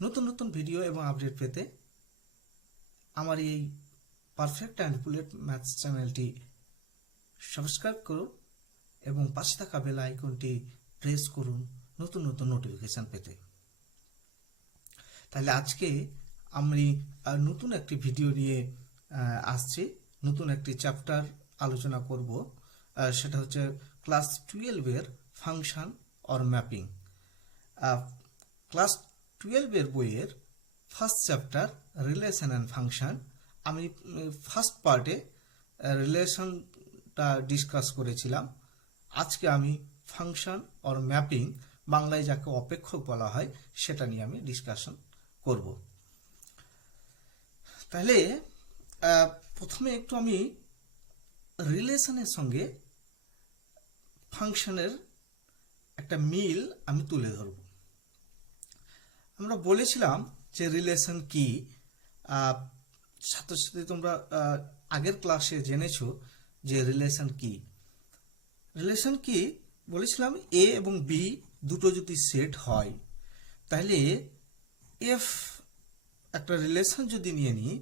নতুন নতুন ভিডিও এবং আপডেট পেতে আমার এই পারফেক্ট অ্যান্ড বুলেট ম্যাথস চ্যানেলটি সাবস্ক্রাইব করুন এবং পাশে থাকা বেল আইকনটি প্রেস করুন নতুন নতুন নোটিফিকেশন পেতে। তাহলে আজকে আমি নতুন একটি ভিডিও নিয়ে আসছি। নতুন একটি চ্যাপ্টার আলোচনা করব, সেটা হচ্ছে ক্লাস 12-এর ফাংশন অর ম্যাপিং। ক্লাস 12-এর বইয়ের first chapter relation and function. আমি ফার্স্ট পার্টে রিলেশনটা ডিসকাস করেছিলাম। আজকে আমি ফাংশন অর ম্যাপিং, বাংলায় যাকে অপেক্ষক বলা হয়, সেটা নিয়ে আমি ডিসকাশন করব। তাহলে প্রথমে একটু আমি রিলেশনের সঙ্গে ফাংশনের একটা মিল আমি তুলে ধরব। আমরা বলেছিলাম যে রিলেশন কি। ছাত্রছাত্রী তোমরা আগের ক্লাসে জেনেছো যে রিলেশন কি। রিলেশন কি বলেছিলাম, এ এবং বি দুটো যদি সেট হয়, তাহলে এফ একটা রিলেশন যদি নিয়ে নিই,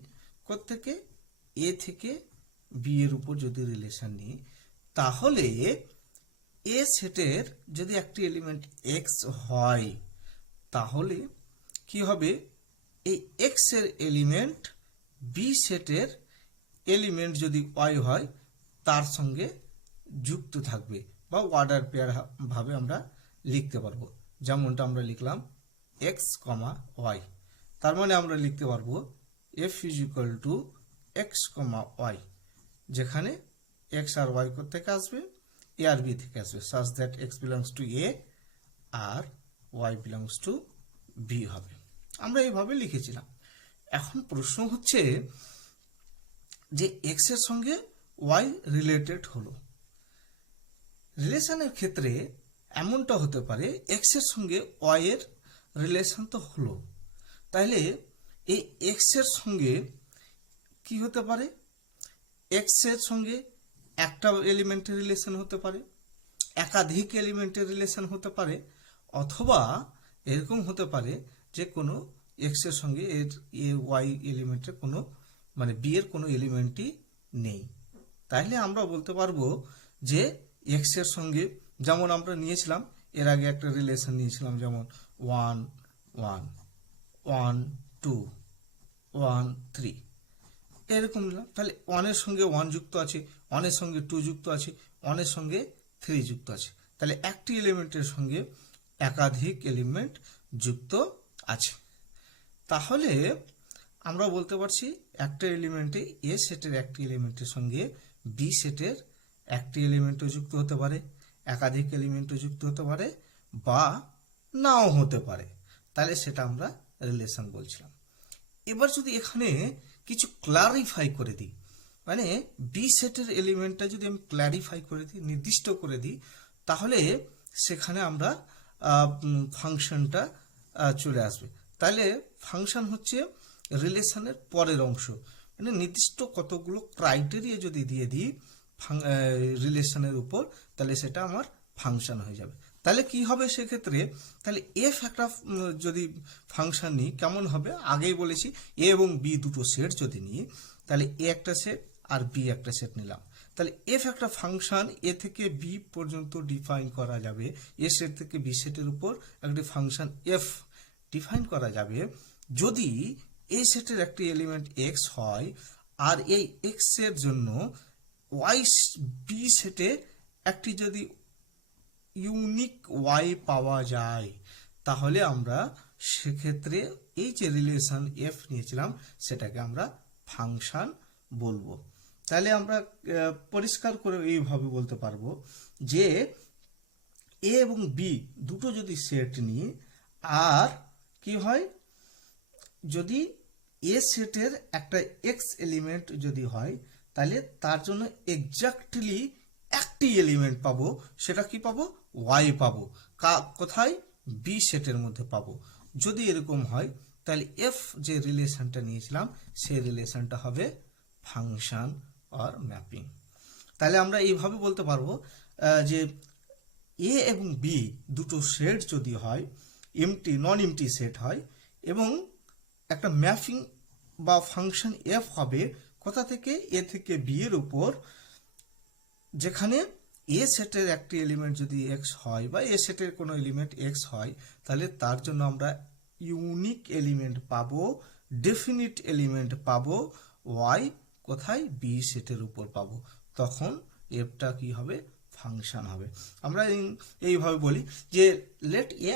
কোত্থেকে এ থেকে বি এর উপর যদি রিলেশন নিই, তাহলে এ সেটের যদি একটি এলিমেন্ট এক্স হয়, তাহলে কি হবে, এই এক্স এর এলিমেন্ট বি সেটের এলিমেন্ট যদি ওয়াই হয় তার সঙ্গে যুক্ত থাকবে, বা অর্ডার পেয়ার ভাবে আমরা লিখতে পারবো। যেমনটা আমরা লিখলাম এক্স কমা ওয়াই, তার মানে আমরা লিখতে পারবো F is equal to X comma Y, যেখানে এক্স আর ওয়াই থেকে আসবে, এ আর বি থেকে আসবে, such that X belongs to A আর ওয়াই বিলংস টু বি হবে। আমরা এইভাবে লিখেছিলাম। এখন প্রশ্ন হচ্ছে যে এক্স এর সঙ্গে ওয়াই রিলেটেড হলো। রিলেশনের ক্ষেত্রে এমনটা হতে পারে, এক্স এর সঙ্গে ওয়াই এর রিলেশন তো হলো, তাহলে এই এক্স এর সঙ্গে কি হতে পারে, এক্স এর সঙ্গে একটা এলিমেন্টের রিলেশন হতে পারে, একাধিক এলিমেন্টের রিলেশন হতে পারে, অথবা এরকম হতে পারে যে কোনো এক্স এর সঙ্গে এর ওয়াই এলিমেন্টের কোনো, মানে বি এর কোনো এলিমেন্টই নেই। তাহলে আমরা বলতে পারবো যে এক্স এর সঙ্গে, যেমন আমরা নিয়েছিলাম এর আগে একটা রিলেশন নিয়েছিলাম, যেমন 1 1 1 2 1 3 এরকম নিলাম। তাহলে 1 এর সঙ্গে 1 যুক্ত আছে, 1 এর সঙ্গে 2 যুক্ত আছে, 1 এর সঙ্গে 3 যুক্ত আছে। তাহলে একটি এলিমেন্টের সঙ্গে একাধিক এলিমেন্ট যুক্ত আছে। তাহলে আমরা বলতে পারছি একটা এলিমেন্টে এ সেটের একটি এলিমেন্টের সঙ্গে বি সেটের একটি এলিমেন্টও যুক্ত হতে পারে, একাধিক এলিমেন্টও যুক্ত হতে পারে, বা নাও হতে পারে। তাহলে সেটা আমরা রিলেশন বলছিলাম। এবার যদি এখানে কিছু ক্লারিফাই করে দিই, মানে বি সেটের এলিমেন্টটা যদি আমি ক্লারিফাই করে দিই, নির্দিষ্ট করে দিই, তাহলে সেখানে আমরা ফাংশনটা চলে আসবে। তাহলে ফাংশন হচ্ছে রিলেশনের পরের অংশ, মানে নির্দিষ্ট কতগুলো ক্রাইটেরিয়া যদি দিয়ে দিই রিলেশনের উপর, তাহলে সেটা আমার ফাংশন হয়ে যাবে। তাহলে কি হবে সেক্ষেত্রে, তাহলে এফ একটা যদি ফাংশন নিই কেমন হবে, আগেই বলেছি এ এবং বি দুটো সেট যদি নিই, তাহলে এ একটা সেট আর বি একটা সেট নিলাম। তাহলে এফ একটা ফাংশন এ থেকে বি পর্যন্ত ডিফাইন করা যাবে, এ সেট থেকে বি সেটের উপর একটি ফাংশন এফ ডিফাইন করা যাবে যদি এ সেটের একটি এলিমেন্ট এক্স হয়, আর এই এক্স এর জন্য ওয়াই বি সেটে একটি যদি ইউনিক ওয়াই পাওয়া যায়, তাহলে আমরা সেক্ষেত্রে এই যে রিলেশন এফ নিয়েছিলাম সেটাকে আমরা ফাংশন বলবো। তাহলে আমরা পরিষ্কার করে এইভাবে বলতে পারবো যে এ এবং বি দুটো যদি সেট নিই, আর কি হয়, যদি এ সেটের একটা এক্স এলিমেন্ট যদি হয়, তাহলে তার জন্য এক্স্যাক্টলি একটি এলিমেন্ট পাবো, সেটা কি পাবো, ওয়াই পাবো। কোথায়, বি সেটের মধ্যে পাবো। যদি এরকম হয়, তাহলে এফ যে রিলেশনটা নিয়েছিলাম সেই রিলেশনটা হবে ফাংশন অর ম্যাপিং। তাহলে আমরা এইভাবে বলতে পারবো যে এ এবং বি দুটো সেট যদি হয়, এমটি নন এমটি সেট হয়, এবং একটা ম্যাপিং বা ফাংশন এফ হবে কোথা থেকে, এ থেকে বি এর উপর, যেখানে এ সেটের একটি এলিমেন্ট যদি এক্স হয় বা এ সেটের কোনো এলিমেন্ট এক্স হয়, তাহলে তার জন্য আমরা ইউনিক এলিমেন্ট পাবো, ডেফিনিট এলিমেন্ট পাবো ওয়াই কোথায়, বি সেটের উপর পাবো। তখন এফটা কি হবে, ফাংশন হবে। আমরা এইভাবে বলি যে let a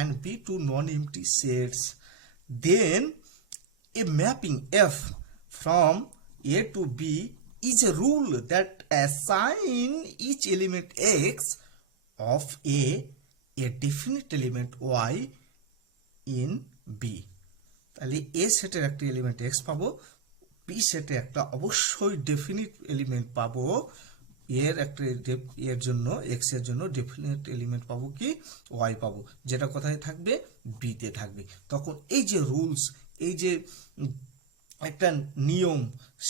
and b to non-empty sets, then a mapping f from a to b is a rule that assign each element x of a definite element y in b। তাহলে এ সেটের একটা element x পাবো, B সেটে একটা অবশ্যই definite element পাবো, এর জন্য এক্স এর জন্য ডেফিনিট এলিমেন্ট পাবো কি, ওয়াই পাবো, যেটা কোথায় থাকবে, বিতে থাকবে। তখন এই যে রুলস, এই যে একটা নিয়ম,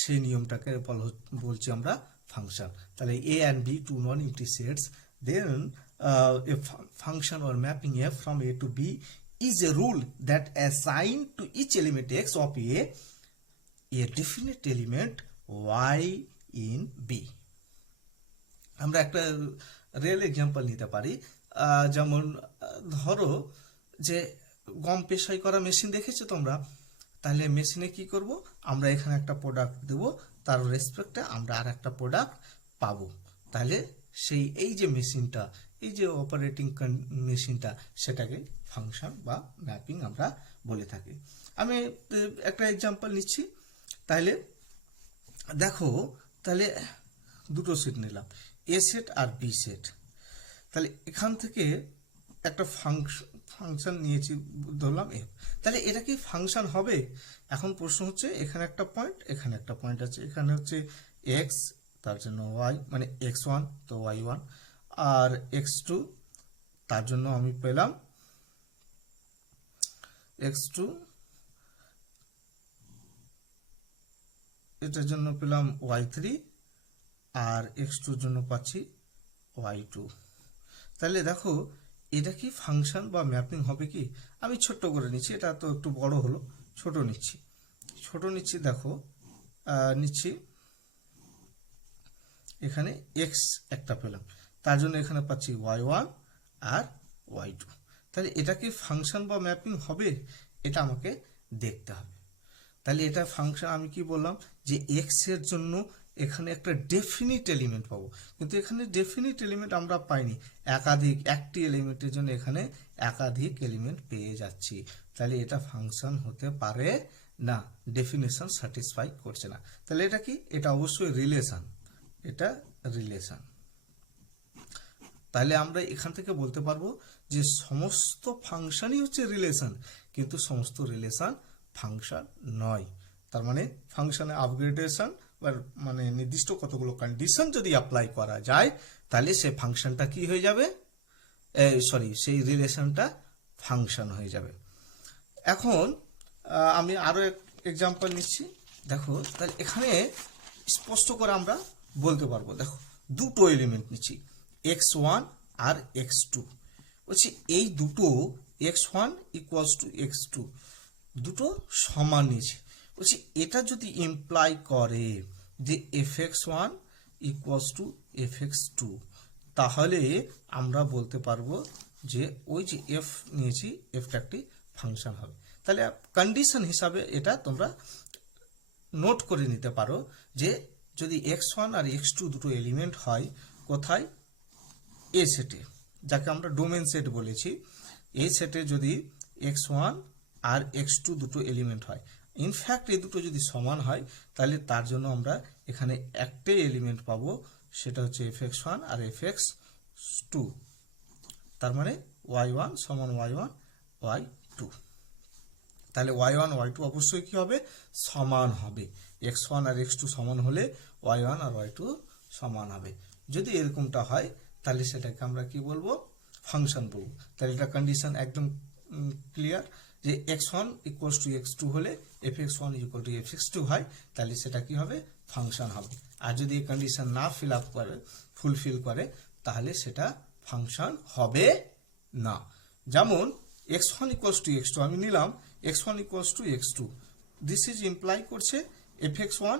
সেই নিয়মটাকে বলছি আমরা ফাংশন। তাহলে A and B two non empty sets, then a function or mapping f from a to b is a rule that assign to each element x of a definite element y in b। আমরা একটা real example নিতে পারি, যেমন ধরো যে গম পেশাই করা machine দেখেছো তোমরা, তাহলে মেশিনে কি করব, আমরা এখানে একটা প্রোডাক্ট দেব, তার রেসপেক্টে আমরা আর একটা প্রোডাক্ট পাবো। তাহলে সেই এই যে মেশিনটা, এই যে অপারেটিং মেশিনটা, সেটাকে ফাংশন বা ম্যাপিং আমরা বলে থাকি। আমি একটা এক্সাম্পল নিচ্ছি। তাহলে দেখো, তাহলে দুটো সেট নিলাম, এ সেট আর বি সেট। তাহলে এখান থেকে একটা ফাংশন নিয়েছি, ধরলাম এফ। তাহলে এটা কি ফাংশন হবে? এখন প্রশ্ন হচ্ছে, এখানে একটা পয়েন্ট, এখানে একটা পয়েন্ট আছে, এখানে হচ্ছে এক্স, তার জন্য ওয়াই, মানে এক্স ওয়ান তো ওয়াই ওয়ান, আর এক্স টু, তার জন্য আমি পেলাম এক্স টু, এটার জন্য পেলাম ওয়াই থ্রি, আর এক্স টুর জন্য পাচ্ছি ওয়াই টু। তাহলে দেখো, এটা কি ফাংশন বা ম্যাপিং হবে কি? আমি ছোট্ট করে নিচ্ছি, এটা তো একটু বড় হলো, ছোট নিচ্ছি। দেখো নিচ্ছি, এখানে এক্স একটা পেলাম, তার জন্য এখানে পাচ্ছি ওয়াই ওয়ান আর ওয়াই টু। তাহলে এটা কি ফাংশন বা ম্যাপিং হবে? এটা আমাকে দেখতে হবে। তাহলে এটা ফাংশন, আমি কি বললাম যে এক্স এর জন্য এখানে একটা ডেফিনিট এলিমেন্ট পাবো, কিন্তু এখানে ডেফিনিট এলিমেন্ট আমরা পাইনি, একটি এলিমেন্টের জন্য এখানে একাধিক এলিমেন্ট পেয়ে যাচ্ছি। তাহলে এটা ফাংশন হতে পারে না, ডেফিনেশন স্যাটিসফাই করছে না। তাহলে এটা কি? এটা অবশ্যই রিলেশন, এটা রিলেশন। তাহলে আমরা এখান থেকে বলতে পারবো যে সমস্ত ফাংশনই হচ্ছে রিলেশন, কিন্তু সমস্ত রিলেশন ফাংশন নয়। তার মানে ফাংশনে আপগ্রেডেশন মানে নির্দিষ্ট কতগুলো কন্ডিশন যদি অ্যাপ্লাই করা যায়, তাহলে সেই ফাংশনটা কি হয়ে যাবে, সেই রিলেশনটা ফাংশন হয়ে যাবে। এখন আমি আরো এক্সাম্পল নিচ্ছি। দেখো, তাহলে এখানে স্পষ্ট করে আমরা বলতে পারবো, দেখো দুটো এলিমেন্ট নিচ্ছি, এক্স ওয়ান আর এক্স টু। বলছি এই দুটো X one equals to x two, দুটো সমান নিয়েছি। বলছি এটা যদি ইমপ্লাই করে যে F x one equals to F x two, তাহলে আমরা বলতে পারবো যে ওই যে এফ নিয়েছি, এফটা একটি ফাংশন হবে। তাহলে কন্ডিশন হিসাবে এটা তোমরা নোট করে নিতে পারো যে যদি এক্স ওয়ান আর এক্স টু দুটো এলিমেন্ট হয়, কোথায়? এ সেটে, যাকে আমরা ডোমেন সেট বলেছি। এই সেটে যদি এক্স ওয়ান আর এক্স টু দুটো এলিমেন্ট হয়, ইনফ্যাক্ট এই দুটো যদি সমান হয়, তাহলে তার জন্য আমরা এখানে একটাই এলিমেন্ট পাবো, সেটা হচ্ছে এফ এক্স ওয়ান আর এফ এক্স টু। তার মানে ওয়াই ওয়ান সমান ওয়াই ওয়ান ওয়াই টু। তাহলে ওয়াই ওয়ান ওয়াই টু অবশ্যই কি হবে? সমান হবে। এক্স ওয়ান আর এক্স টু সমান হলে ওয়াই ওয়ান আর ওয়াই টু সমান হবে। যদি এরকমটা হয়, তাহলে সেটাকে আমরা কি বলবো? ফাংশন বলবো। তাহলে এটা কন্ডিশন একদম ক্লিয়ার যে x one equals to x two হলে f x one equal to F x two হয়, তাহলে সেটা কি হবে? ফাংশন হবে। আর যদি এই কন্ডিশন না ফুলফিল করে, তাহলে সেটা ফাংশন হবে না। যেমন x1 ইকুয়ালস টু x2 আমি নিলাম x1 equals to x2, this is imply করছে fx1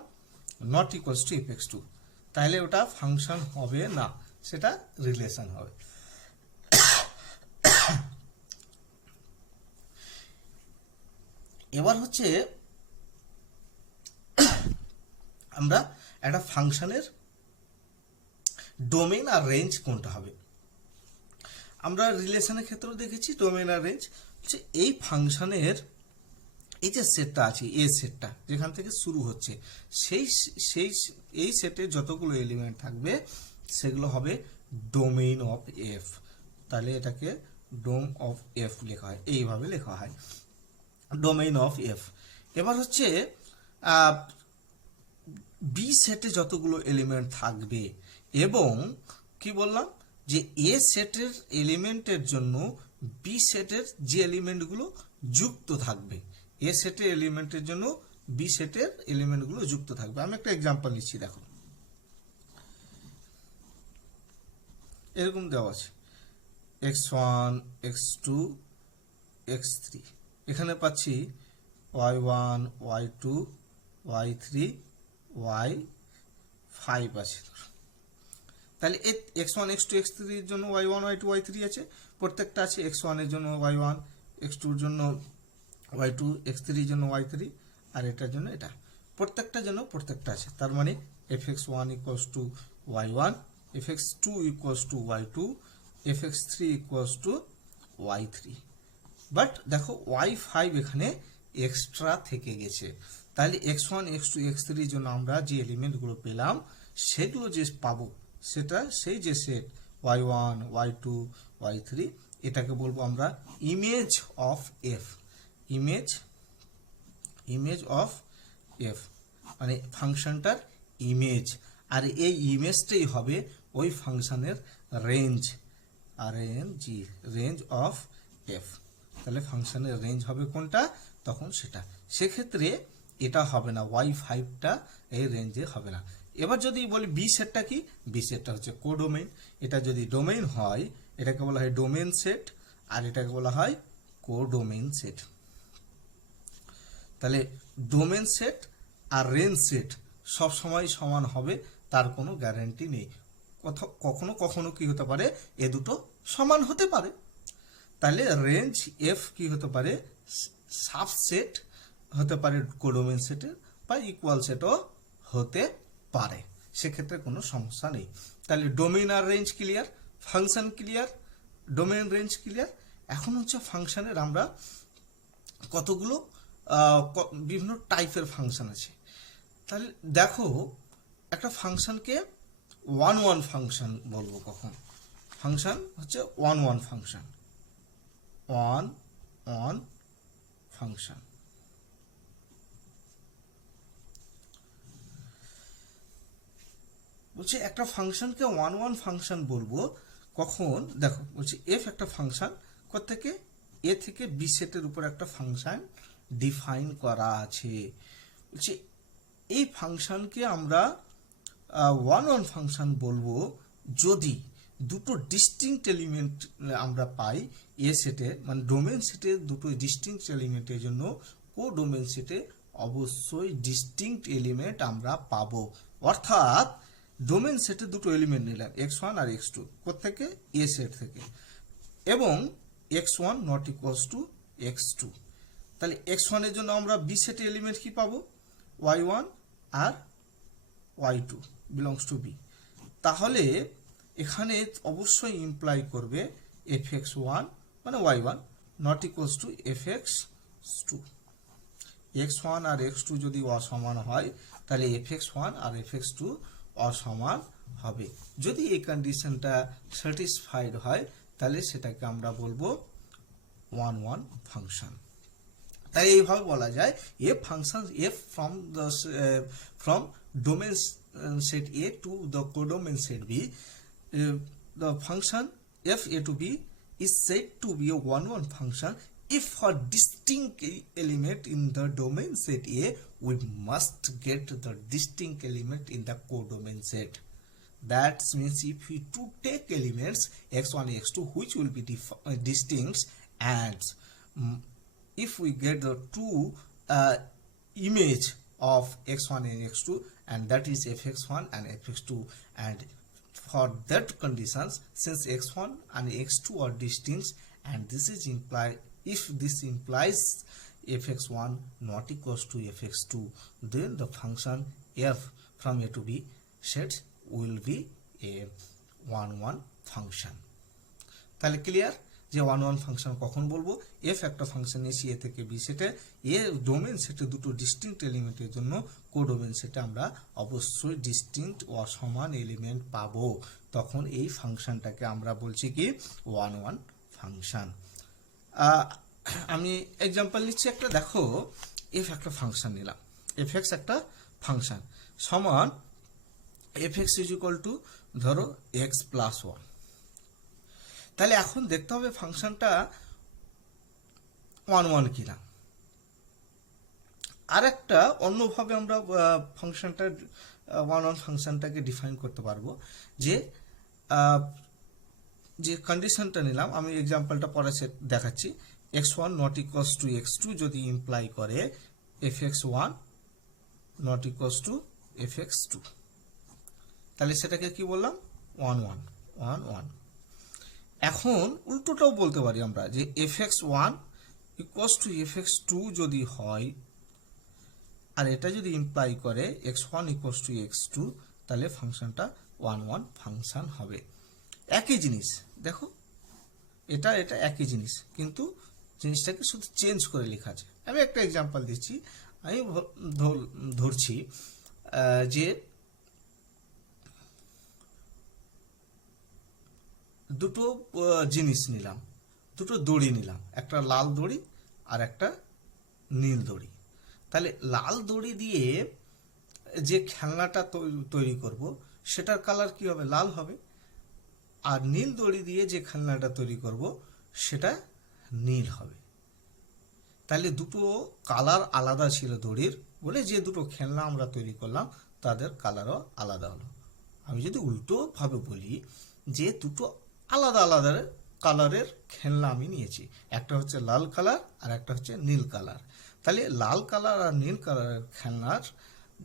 not equals two fx2, তাহলে ওটা ফাংশন হবে না, সেটা রিলেশন হবে। এবার হচ্ছে আমরা একটা ফাংশনের ডোমেইন আর রেঞ্জ কোনটা হবে। আমরা রিলেশনের ক্ষেত্রেও দেখেছি ডোমেইন আর রেঞ্জ হচ্ছে এই ফাংশনের এই যে সেটটা আছে, এ সেটটা যেখান থেকে শুরু হচ্ছে, সেই সেই এই সেটে যতগুলো এলিমেন্ট থাকবে সেগুলো হবে ডোমেইন অফ এফ। তাহলে এটাকে ডোম অফ এফ লেখা হয়, এইভাবে লেখা হয় ডোমেইন অফ এফ। এবার হচ্ছে বি সেটে যতগুলো এলিমেন্ট থাকবে এবং কি বললাম যে এ সেটের এলিমেন্টের জন্য বি সেটের যে এলিমেন্টগুলো যুক্ত থাকবে, এ সেটের এলিমেন্টের জন্য বি সেটের এলিমেন্টগুলো যুক্ত থাকবে। আমি একটা এক্সাম্পল নিচ্ছি, দেখো এরকম দেওয়া আছে x1 x2 x3, এখানে পাচ্ছি y1 y2 y3 y5 আছে। তাহলে x1 x2 x3 এর জন্য y1 y2 y3 আছে, প্রত্যেকটা আছে x1 এর জন্য y1, x2 এর জন্য y2, x3 এর জন্য y3, আর এটার জন্য এটা, প্রত্যেকটার জন্য প্রত্যেকটা আছে। তার মানে fx1 equals to y1, fx2 equals to y2, fx3 equals to y3। But দেখো y5 এখানে এক্সট্রা থেকে গেছে, তাহলে x1 x2 x3 এর জন্য আমরা যে এলিমেন্টগুলো পেলাম সেগুলো যে পাবো সেটা সেই যে সেট y1 y2 y3, এটাকে বলবো আমরা image of F. Image of F মানে ফাংশনটার ইমেজ, আর এই ইমেজটাই হবে ওই ফাংশনের রেঞ্জ, আর রেঞ্জ অফ এফ। তাহলে ফাংশনের রেঞ্জ হবে কোনটা, তখন সেটা, সেক্ষেত্রে এটা হবে না, y5টা এই রেঞ্জে হবে না। এবার যদি বলি বি সেটটা কি, বি সেটটা হচ্ছে কোডোমেইন। এটা যদি ডোমেইন হয় এটাকে বলা হয় ডোমেইন সেট, আর এটাকে বলা হয় কোডোমেইন সেট। তাহলে ডোমেইন সেট আর রেঞ্জ সেট সব সময় সমান হবে তার কোনো গ্যারান্টি নেই, কখনো কখনো কি হতে পারে এ দুটো সমান হতে পারে। তাহলে রেঞ্জ এফ কি হতে পারে, সাবসেট হতে পারে কোডোমেইন সেটের, বা ইকুয়াল সেটও হতে পারে, সেক্ষেত্রে কোনো সমস্যা নেই। তাহলে ডোমেইন আর range clear, function clear, domain range clear. এখন হচ্ছে ফাংশনের আমরা কতগুলো বিভিন্ন টাইপের ফাংশন আছে। তাহলে দেখো একটা ফাংশনকে ওয়ান ওয়ান ফাংশন বলবো কখন, ফাংশন হচ্ছে one one function, one one function. বলছে একটা ফাংশনকে ওয়ান ওয়ান ফাংশন বলবো কখন, দেখো বলছে এফ একটা ফাংশন কোত্থেকে, এ থেকে বি সেটের উপর একটা ফাংশন ডিফাইন করা আছে। বলছে এই ফাংশনকে আমরা ওয়ান ওয়ান ফাংশন বলবো যদি দুটো ডিস্টিংক্ট এলিমেন্ট আমরা পাই এ সেটে, মানে ডোমেইন সেটে দুটো ডিস্টিংক্ট এলিমেন্টের জন্য কোডোমেইন সেটে অবশ্যই ডিস্টিংক্ট এলিমেন্ট আমরা পাবো। অর্থাৎ ডোমেইন সেটে দুটো এলিমেন্ট নিলাম x1 আর x2 কোত্থেকে, এ সেট থেকে, এবং x1 not equals two x2। তাহলে x1 এর জন্য আমরা বি সেটে এলিমেন্ট কি পাবো, y1 R y2 belongs to B. তাহলে এখানে অবশ্যই ইমপ্লাই করবে fx1 মানে y1 not equals two fx2। x1 R x2 যদি অসমান হয় তাহলে fx1 আর fx2 অসমান হবে। যদি এই কন্ডিশনটা স্যাটিসফাইড হয় তাহলে সেটাকে আমরা বলবো ওয়ান ওয়ান ফাংশন। তাই এইভাবে বলা যায় A function f from domain set A to the codomain set B, the function f a to b is said to be a one-one function if for distinct element in the domain set A we must get the distinct element in the codomain set. That means if we to take elements x1 x2 which will be distinct and if we get the two image of x1 and x2, and that is fx1 and fx2, and for that conditions, since x1 and x2 are distinct, and this is imply, if this implies fx1 not equals to fx2, then the function f from a to b set will be a 1 1 function. তাহলে clear যে 1 1 function কখন বলবো? F একটা function নিয়েছি এ থেকে B সেটে, এ domain সেটে দুটো ডিস্টিংক্ট এলিমেন্টের জন্য কোডোমেন সেটে আমরা অবশ্যই ডিস্টিংক্ট অসমান এলিমেন্ট পাবো, তখন এই ফাংশনটাকে আমরা বলছি কি 1 1 ফাংশন। আমি এক্সাম্পল নিচ্ছি একটা, দেখো এফ একটা ফাংশন নিলাম, এফ এক্স একটা ফাংশন সমান F x is equal two ধরো এক্স প্লাস 1। তাহলে এখন দেখতে হবে ফাংশনটা 1 1 কিনা। আর একটা অন্যভাবে আমরা ফাংশনটা 1 1 ফাংশনটাকে ডিফাইন করতে পারবো, যে যে কন্ডিশনটা নিলাম, আমি এক্সাম্পলটা পরে দেখাচ্ছি, x1 not equals two x2 যদি ইমপ্লাই করে fx1 not equals two fx2, তাহলে সেটাকে কি বললাম 1 1 1 1। এখন উল্টোটাও বলতে পারি আমরা, যে fx1 ইকুয়ালস টু fx2 যদি হয়, আর এটা যদি ইমপ্লাই করে x1 ইকুয়ালস টু x2, তাহলে ফাংশনটা 1 1 ফাংশন হবে। একই জিনিস, দেখো এটা এটা একই জিনিস, কিন্তু জিনিসটাকে শুধু চেঞ্জ করে লেখা আছে। আমি একটা এক্সাম্পল দিচ্ছি, আমি ধরছি যে দুটো জিনিস নিলাম, দুটো দড়ি নিলাম, একটা লাল দড়ি আর একটা নীল দড়ি। তাহলে লাল দড়ি দিয়ে যে খেলনাটা তৈরি করব সেটার কালার কি হবে? লাল হবে। আর নীল দড়ি দিয়ে যে খেলনাটা তৈরি করব সেটা নীল হবে। তাহলে দুটো কালার আলাদা ছিল দড়ির বলে, যে দুটো খেলনা আমরা তৈরি করলাম তাদের কালারও আলাদা হলো। আমি যদি উল্টো ভাবে বলি, যে দুটো আলাদা আলাদা কালারের খেলনা আমি নিয়েছি, একটা হচ্ছে লাল কালার আর একটা হচ্ছে নীল কালার। তাহলে লাল কালার আর নীল কালারের খেলনার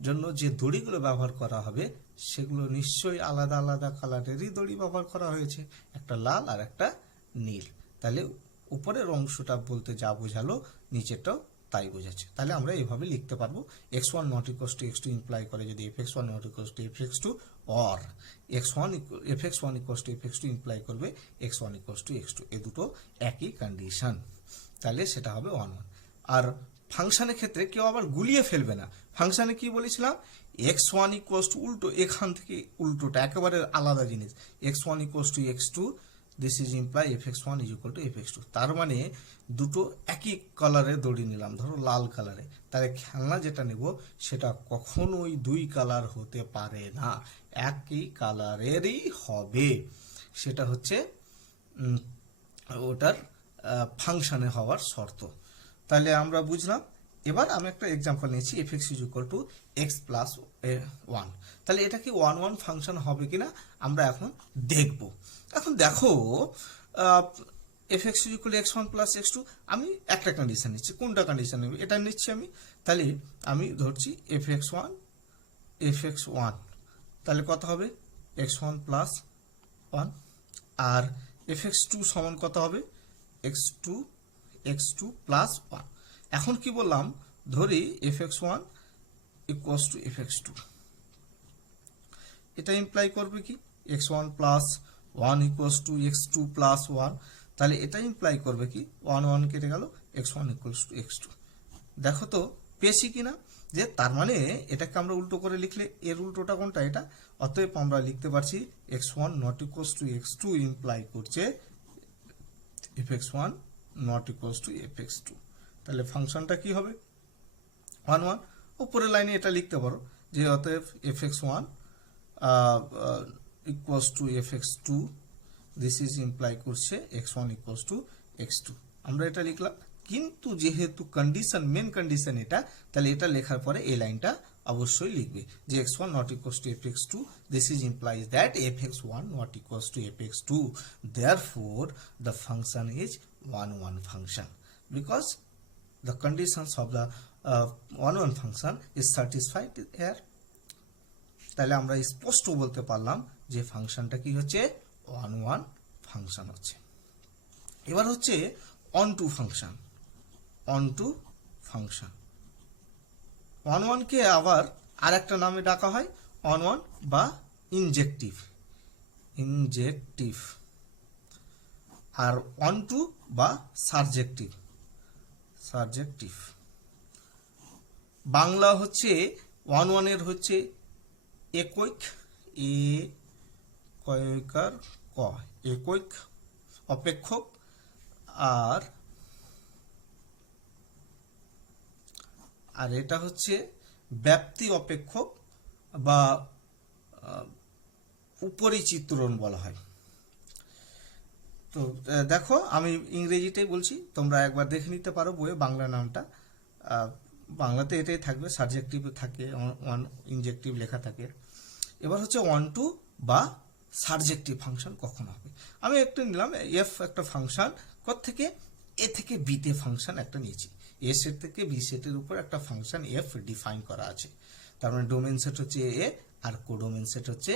জন্য যে দড়িগুলো ব্যবহার করা হবে সেগুলো নিশ্চয়ই আলাদা আলাদা কালারেরই দড়ি ব্যবহার করা হয়েছে, একটা লাল আর একটা নীল। তাহলে উপরের অংশটা বলতে যা বোঝালো নিচেরটাও তাই বোঝাচ্ছে। তাহলে আমরা এইভাবে লিখতে পারবো, x1 not equals two x2 imply করে যদি fx1 not equals two fx2, or fx1 equals to fx2 imply করবে x1 ইকুয়ালস টু x2, এই দুটো একই কন্ডিশন। তাহলে সেটা হবে 1 1। আর ফাংশনের ক্ষেত্রে কেউ আবার গুলিয়ে ফেলবে না। ফাংশনে কি বলেছিলাম? x1 ইকুয়ালস টু উল্টো, এখান থেকে উল্টোটা একেবারে আলাদা জিনিস, x1 equals to x2, this is imply fx1 is equal two fx2। তার মানে দুটো একই কালারের দড়ি নিলাম, ধরো লাল কালারে, তাহলে খেলনা যেটা নেব সেটা কখনোই দুই কালার হতে পারে না, একই কালারেরই হবে। সেটা হচ্ছে ওটার ফাংশনে হওয়ার শর্ত। তাহলে আমরা বুঝলাম। এবার আমি একটা এক্সাম্পল নিয়েছি, fx is equal two x plus 1। তাহলে এটা কি 1 1 ফাংশন হবে কিনা আমরা এখন দেখব। এখন দেখো fx is equal two x1 plus x2, আমি একটা কন্ডিশন নিচ্ছি। কোনটা কন্ডিশন নেব? এটা নিচ্ছি আমি। তাহলে আমি ধরছি fx1, তাহলে কত হবে? x1 plus 1। আর fx2 সমান কত হবে? x2 plus 1। এখন কি বললাম? ধরি fx1 ইকুয়ালস টু fx2, এটা ইমপ্লাই করবে কি x1 plus 1 equals to x2 plus 1। তাহলে এটা ইমপ্লাই করবে কি 1 1 কেটে গেল, x1 ইকুয়ালস টু x2। দেখো তো পেয়েছি কিনা? যে তার মানে এটাকে আমরা উল্টো করে লিখলে এর উল্টোটা কোনটা? এটা। অতএব আমরা লিখতে পারছি x1 not equals two x2 imply করছে fx1 not equals two fx2। তাহলে ফাংশনটা কি হবে? 1 1। উপরের লাইনে এটা লিখতে পারো যে অতএব fx1 equals to fx2, this is imply করছে x1 ইকুয়ালস টু x2। আমরা এটা লিখলাম, কিন্তু যেহেতু কন্ডিশন মেন কন্ডিশন এটা, তাহলে এটা লেখার পরে এই লাইনটা অবশ্যই লিখবে যে x1 not equals to fx2, this is implies that fx1 not equals to fx2, therefore the function is 1 function, because the conditions of the 1 function is satisfied here. তাহলে আমরা স্পষ্ট বলতে পারলাম যে ফাংশনটা কি হচ্ছে 1 ফাংশন হচ্ছে। এবার হচ্ছে onto function. Onto function 1 কে আবার আর একটা নামে ডাকা হয় 1 বা ইনজেক্টিভ। ইনজেক্টিভ আর 1 বা সাবজেক্টিভ। সাবজেক্টিভ বাংলা হচ্ছে 1 এর হচ্ছে একৈক, একৈকার ক, একৈক অপেক্ষক, আর এটা হচ্ছে ব্যাপ্তি অপেক্ষক বা উপরিচিত্রণ বলা হয়। তো দেখো আমি ইংরেজিতেই বলছি, তোমরা একবার দেখে নিতে পারো বইয়ে বাংলা নামটা। বাংলাতে এটাই থাকবে, সাবজেক্টিভ থাকে, ইনজেক্টিভ লেখা থাকে। এবার হচ্ছে 1 বা সাবজেক্টিভ ফাংশন কখন হবে। আমি একটা নিলাম এফ একটা ফাংশন, থেকে এ থেকে বিতে ফাংশন একটা নিয়েছি। এ সেট থেকে বি সেটের উপর একটা ফাংশন এফ ডিফাইন করা আছে। তার মানে ডোমেন সেট হচ্ছে এ আর কোডোমেন সেট হচ্ছে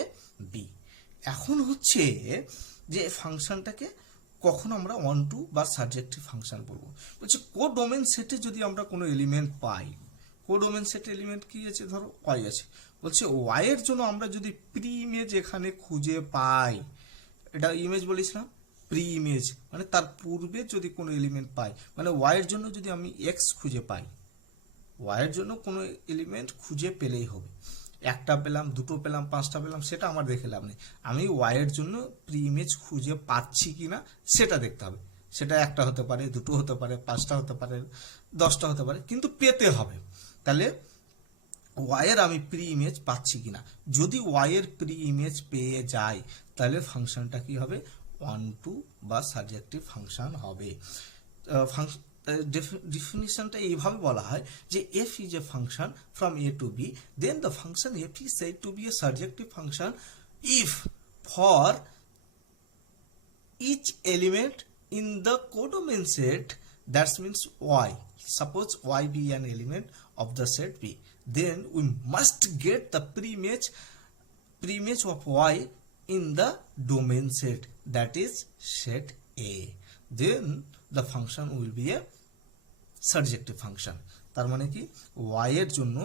বি। এখন হচ্ছে যে ফাংশনটাকে কখন আমরা 1 বা সাবজেক্টিভ ফাংশন বলবো। বলছে কোডোমেন সেটে যদি আমরা কোনো এলিমেন্ট পাই, কোডোমেন সেটে এলিমেন্ট কি আছে, ধরো ওয়াই আছে। বলছে ওয়াই এর জন্য আমরা যদি প্রি ইমেজ এখানে খুঁজে পাই, এটা ইমেজ বলেছিলাম, প্রি ইমেজ মানে তার পূর্বে যদি কোনো এলিমেন্ট পাই, মানে ওয়াই এর জন্য যদি আমি এক্স খুঁজে পাই, ওয়াই এর জন্য কোনো এলিমেন্ট খুঁজে পেলেই হবে। একটা পেলাম, দুটো পেলাম, পাঁচটা পেলাম, সেটা আমার দেখে লাভ নেই। আমি ওয়াই এর জন্য প্রি ইমেজ খুঁজে পাচ্ছি কিনা সেটা দেখতে হবে। সেটা একটা হতে পারে, দুটো হতে পারে, পাঁচটা হতে পারে, 10টা হতে পারে, কিন্তু পেতে হবে। তাহলে ওয়াই এর আমি প্রি ইমেজ পাচ্ছি কিনা। যদি ওয়াই এর প্রি ইমেজ পেয়ে যাই, তাহলে ফাংশনটা কি হবে, 1 বা সাবজেক্টিভ ফাংশন হবে। ডেফিনিশনটা এইভাবে বলা হয় যে F is a function from A to B, then the function F is said to be a surjective function if for each element in the codomain set, that means y, suppose y be an element of the set B, then we must get the preimage of y in the domain set, that is set A, then the function will be a subjective function. তার মানে কি y এর জন্য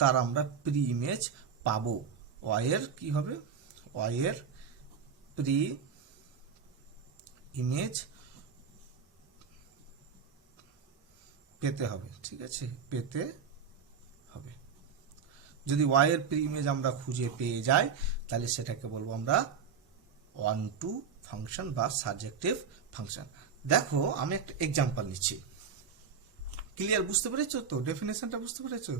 তার আমরা pre image পাবো। y এর কি হবে, y এর প্রি ইমেজ পেতে হবে, ঠিক আছে, পেতে হবে। যদি y এর প্রি ইমেজ আমরা খুঁজে পেয়ে যাই, তাহলে সেটাকে বলবো আমরা 1 ফাংশন বা সাবজেক্টিভ ফাংশন। দেখো আমি একটা এক্সাম্পল নিচ্ছি, ক্লিয়ার বুঝতে পেরেছো তো, ডেফিনেশনটা বুঝতে পেরেছো?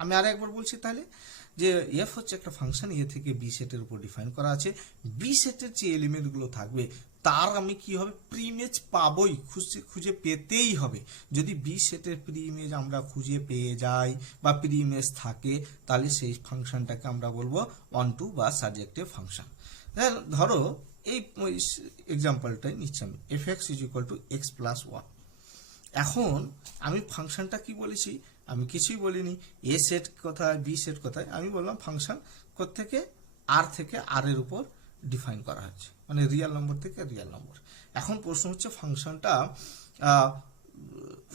আমি আর একবার বলছি তাহলে, যে এফ হচ্ছে একটা ফাংশন এ থেকে বি সেটের উপর ডিফাইন করা আছে। বি সেটের যে এলিমেন্টগুলো থাকবে তার আমি কি হবে, প্রি ইমেজ পাবোই, খুঁজে পেতেই হবে। যদি বি সেটের প্রি ইমেজ আমরা খুঁজে পেয়ে যাই বা প্রি ইমেজ থাকে, তাহলে সেই ফাংশনটাকে আমরা বলবো 1 বা সাবজেক্টিভ ফাংশন। ধরো এই এক্সাম্পলটাই নিচ্ছি আমি, F x is equal to x plus 1। এখন আমি ফাংশনটা কি বলেছি, আমি কিছুই বলিনি। এ সেট কোথায়, বি সেট কোথায়, আমি বললাম ফাংশন থেকে আর থেকে আর এর উপর ডিফাইন করা হচ্ছে, মানে রিয়েল নম্বর থেকে রিয়েল নম্বর। এখন প্রশ্ন হচ্ছে ফাংশনটা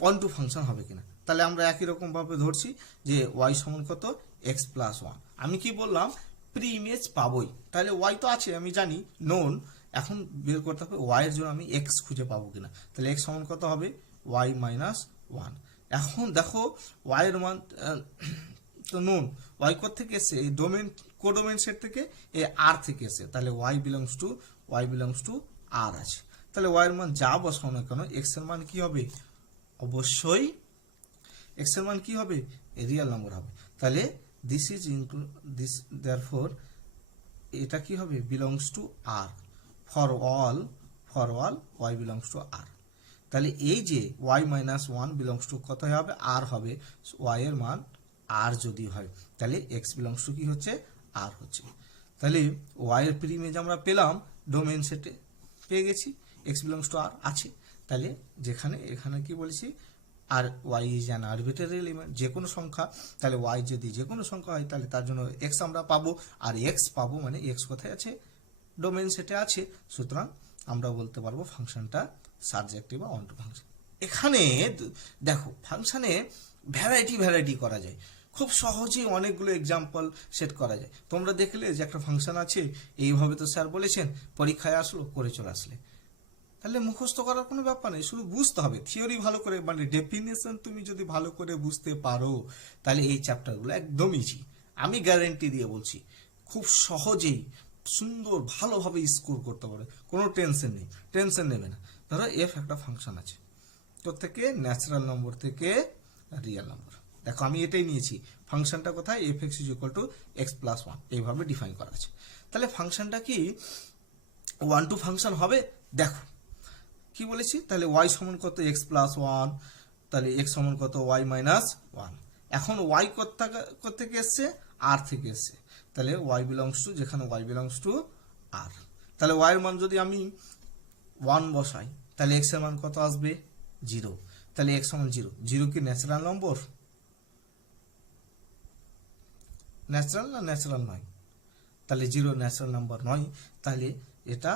1 ফাংশন হবে কিনা। তাহলে আমরা একই রকম ভাবে ধরছি যে ওয়াই সমান কত, এক্স প্লাস 1। আমি কি বললাম, প্রি ইমেজ পাবোই, তাহলে ওয়াই তো আছে আমি জানি, নোন। এখন বের করতে হবে ওয়াই এর জন্য আমি এক্স খুঁজে পাবো কিনা। তাহলে এক্স সমান কত হবে, ওয়াই মাইনাস 1। এখন দেখো ওয়াই এর মান তো নোন, ওয়াই থেকে এসে এই ডোমেন কোডোমেন সেট থেকে এই আর থেকে এসে, তাহলে ওয়াই বিলংস টু আর আছে। তাহলে ওয়াই এর মান যা বসাও না কেন, এক্স এর মান কি হবে, অবশ্যই এক্স এর মান কি হবে, রিয়েল নম্বর হবে। তাহলে দিস ইজ দিস, দেয়ারফর এটা কি হবে, belongs to R, for all Y belongs to R. তাহলে এই যে y মাইনাস 1 বিলংস টু কত হবে, আর হবে। y এর মান আর যদি হয়, তাহলে x বিলংস টু কি হচ্ছে, আর হচ্ছে। তাহলে y এর প্রি ইমেজ আমরা পেলাম, ডোমেন সেটে পেয়ে গেছি। এক্স বিলংস টু আর আছে, তাহলে এখানে কি বলেছি, আর y is an arbitrary element, যে কোনো সংখ্যা, তাহলে ওয়াই যদি যে কোনো সংখ্যা হয় তাহলে তার জন্য এক্স আমরা পাবো, আর এক্স পাবো মানে এক্স কোথায় আছে, ডোমেন সেটে আছে, সুতরাং আমরা বলতে পারবো ফাংশনটা সাবজেক্টিভ বা অন টু ফাংশন। এখানে দেখো ফাংশনে ভ্যারাইটি করা যায়, খুব সহজেই অনেকগুলো এক্সাম্পল সেট করা যায়। তোমরা দেখলে যে একটা ফাংশন আছে, এইভাবে তো স্যার বলেছেন, পরীক্ষায় আসলো করে চলে আসলে, তাহলে মুখস্থ করার কোনো ব্যাপার নেই, শুধু বুঝতে হবে থিওরি ভালো করে, মানে ডেফিনেশন তুমি যদি ভালো করে বুঝতে পারো তাহলে এই চ্যাপ্টারগুলো একদম ইজি, আমি গ্যারেন্টি দিয়ে বলছি, খুব সহজেই সুন্দর ভালোভাবে স্কোর করতে পারবে, কোনো টেনশন নেই, টেনশন নেবে না। ধরো এফ একটা ফাংশন আছে, তোর থেকে ন্যাচারাল নম্বর থেকে রিয়েল নম্বর, দেখো আমি এটাই নিয়েছি, ফাংশনটা কোথায়, F x is equal to x plus one, এইভাবে ডিফাইন করা আছে। তাহলে ফাংশনটা কি ওয়ান টু ফাংশন হবে? দেখো কি বলেছি, তাহলে ওয়াই সমান কত, এক্স প্লাস ওয়ান, তাহলে এক্স সমান কত, ওয়াই মাইনাস ওয়ান। এখন ওয়াই থেকে এসছে, আর থেকে এসছে, তাহলে ওয়াই বিলংস টু, যেখানে ওয়াই বিলংস টু আর, তাহলে ওয়াইয়ের মান যদি আমি ওয়ান বসাই তাহলে এক্স এর মান কত আসবে, জিরো, তাহলে এক্স সমান জিরো, জিরো কি ন্যাচারাল নম্বর, ন্যাচারাল না ন্যাচারাল নয়, তাহলে জিরো ন্যাচারাল নাম্বার নয়, তাহলে এটা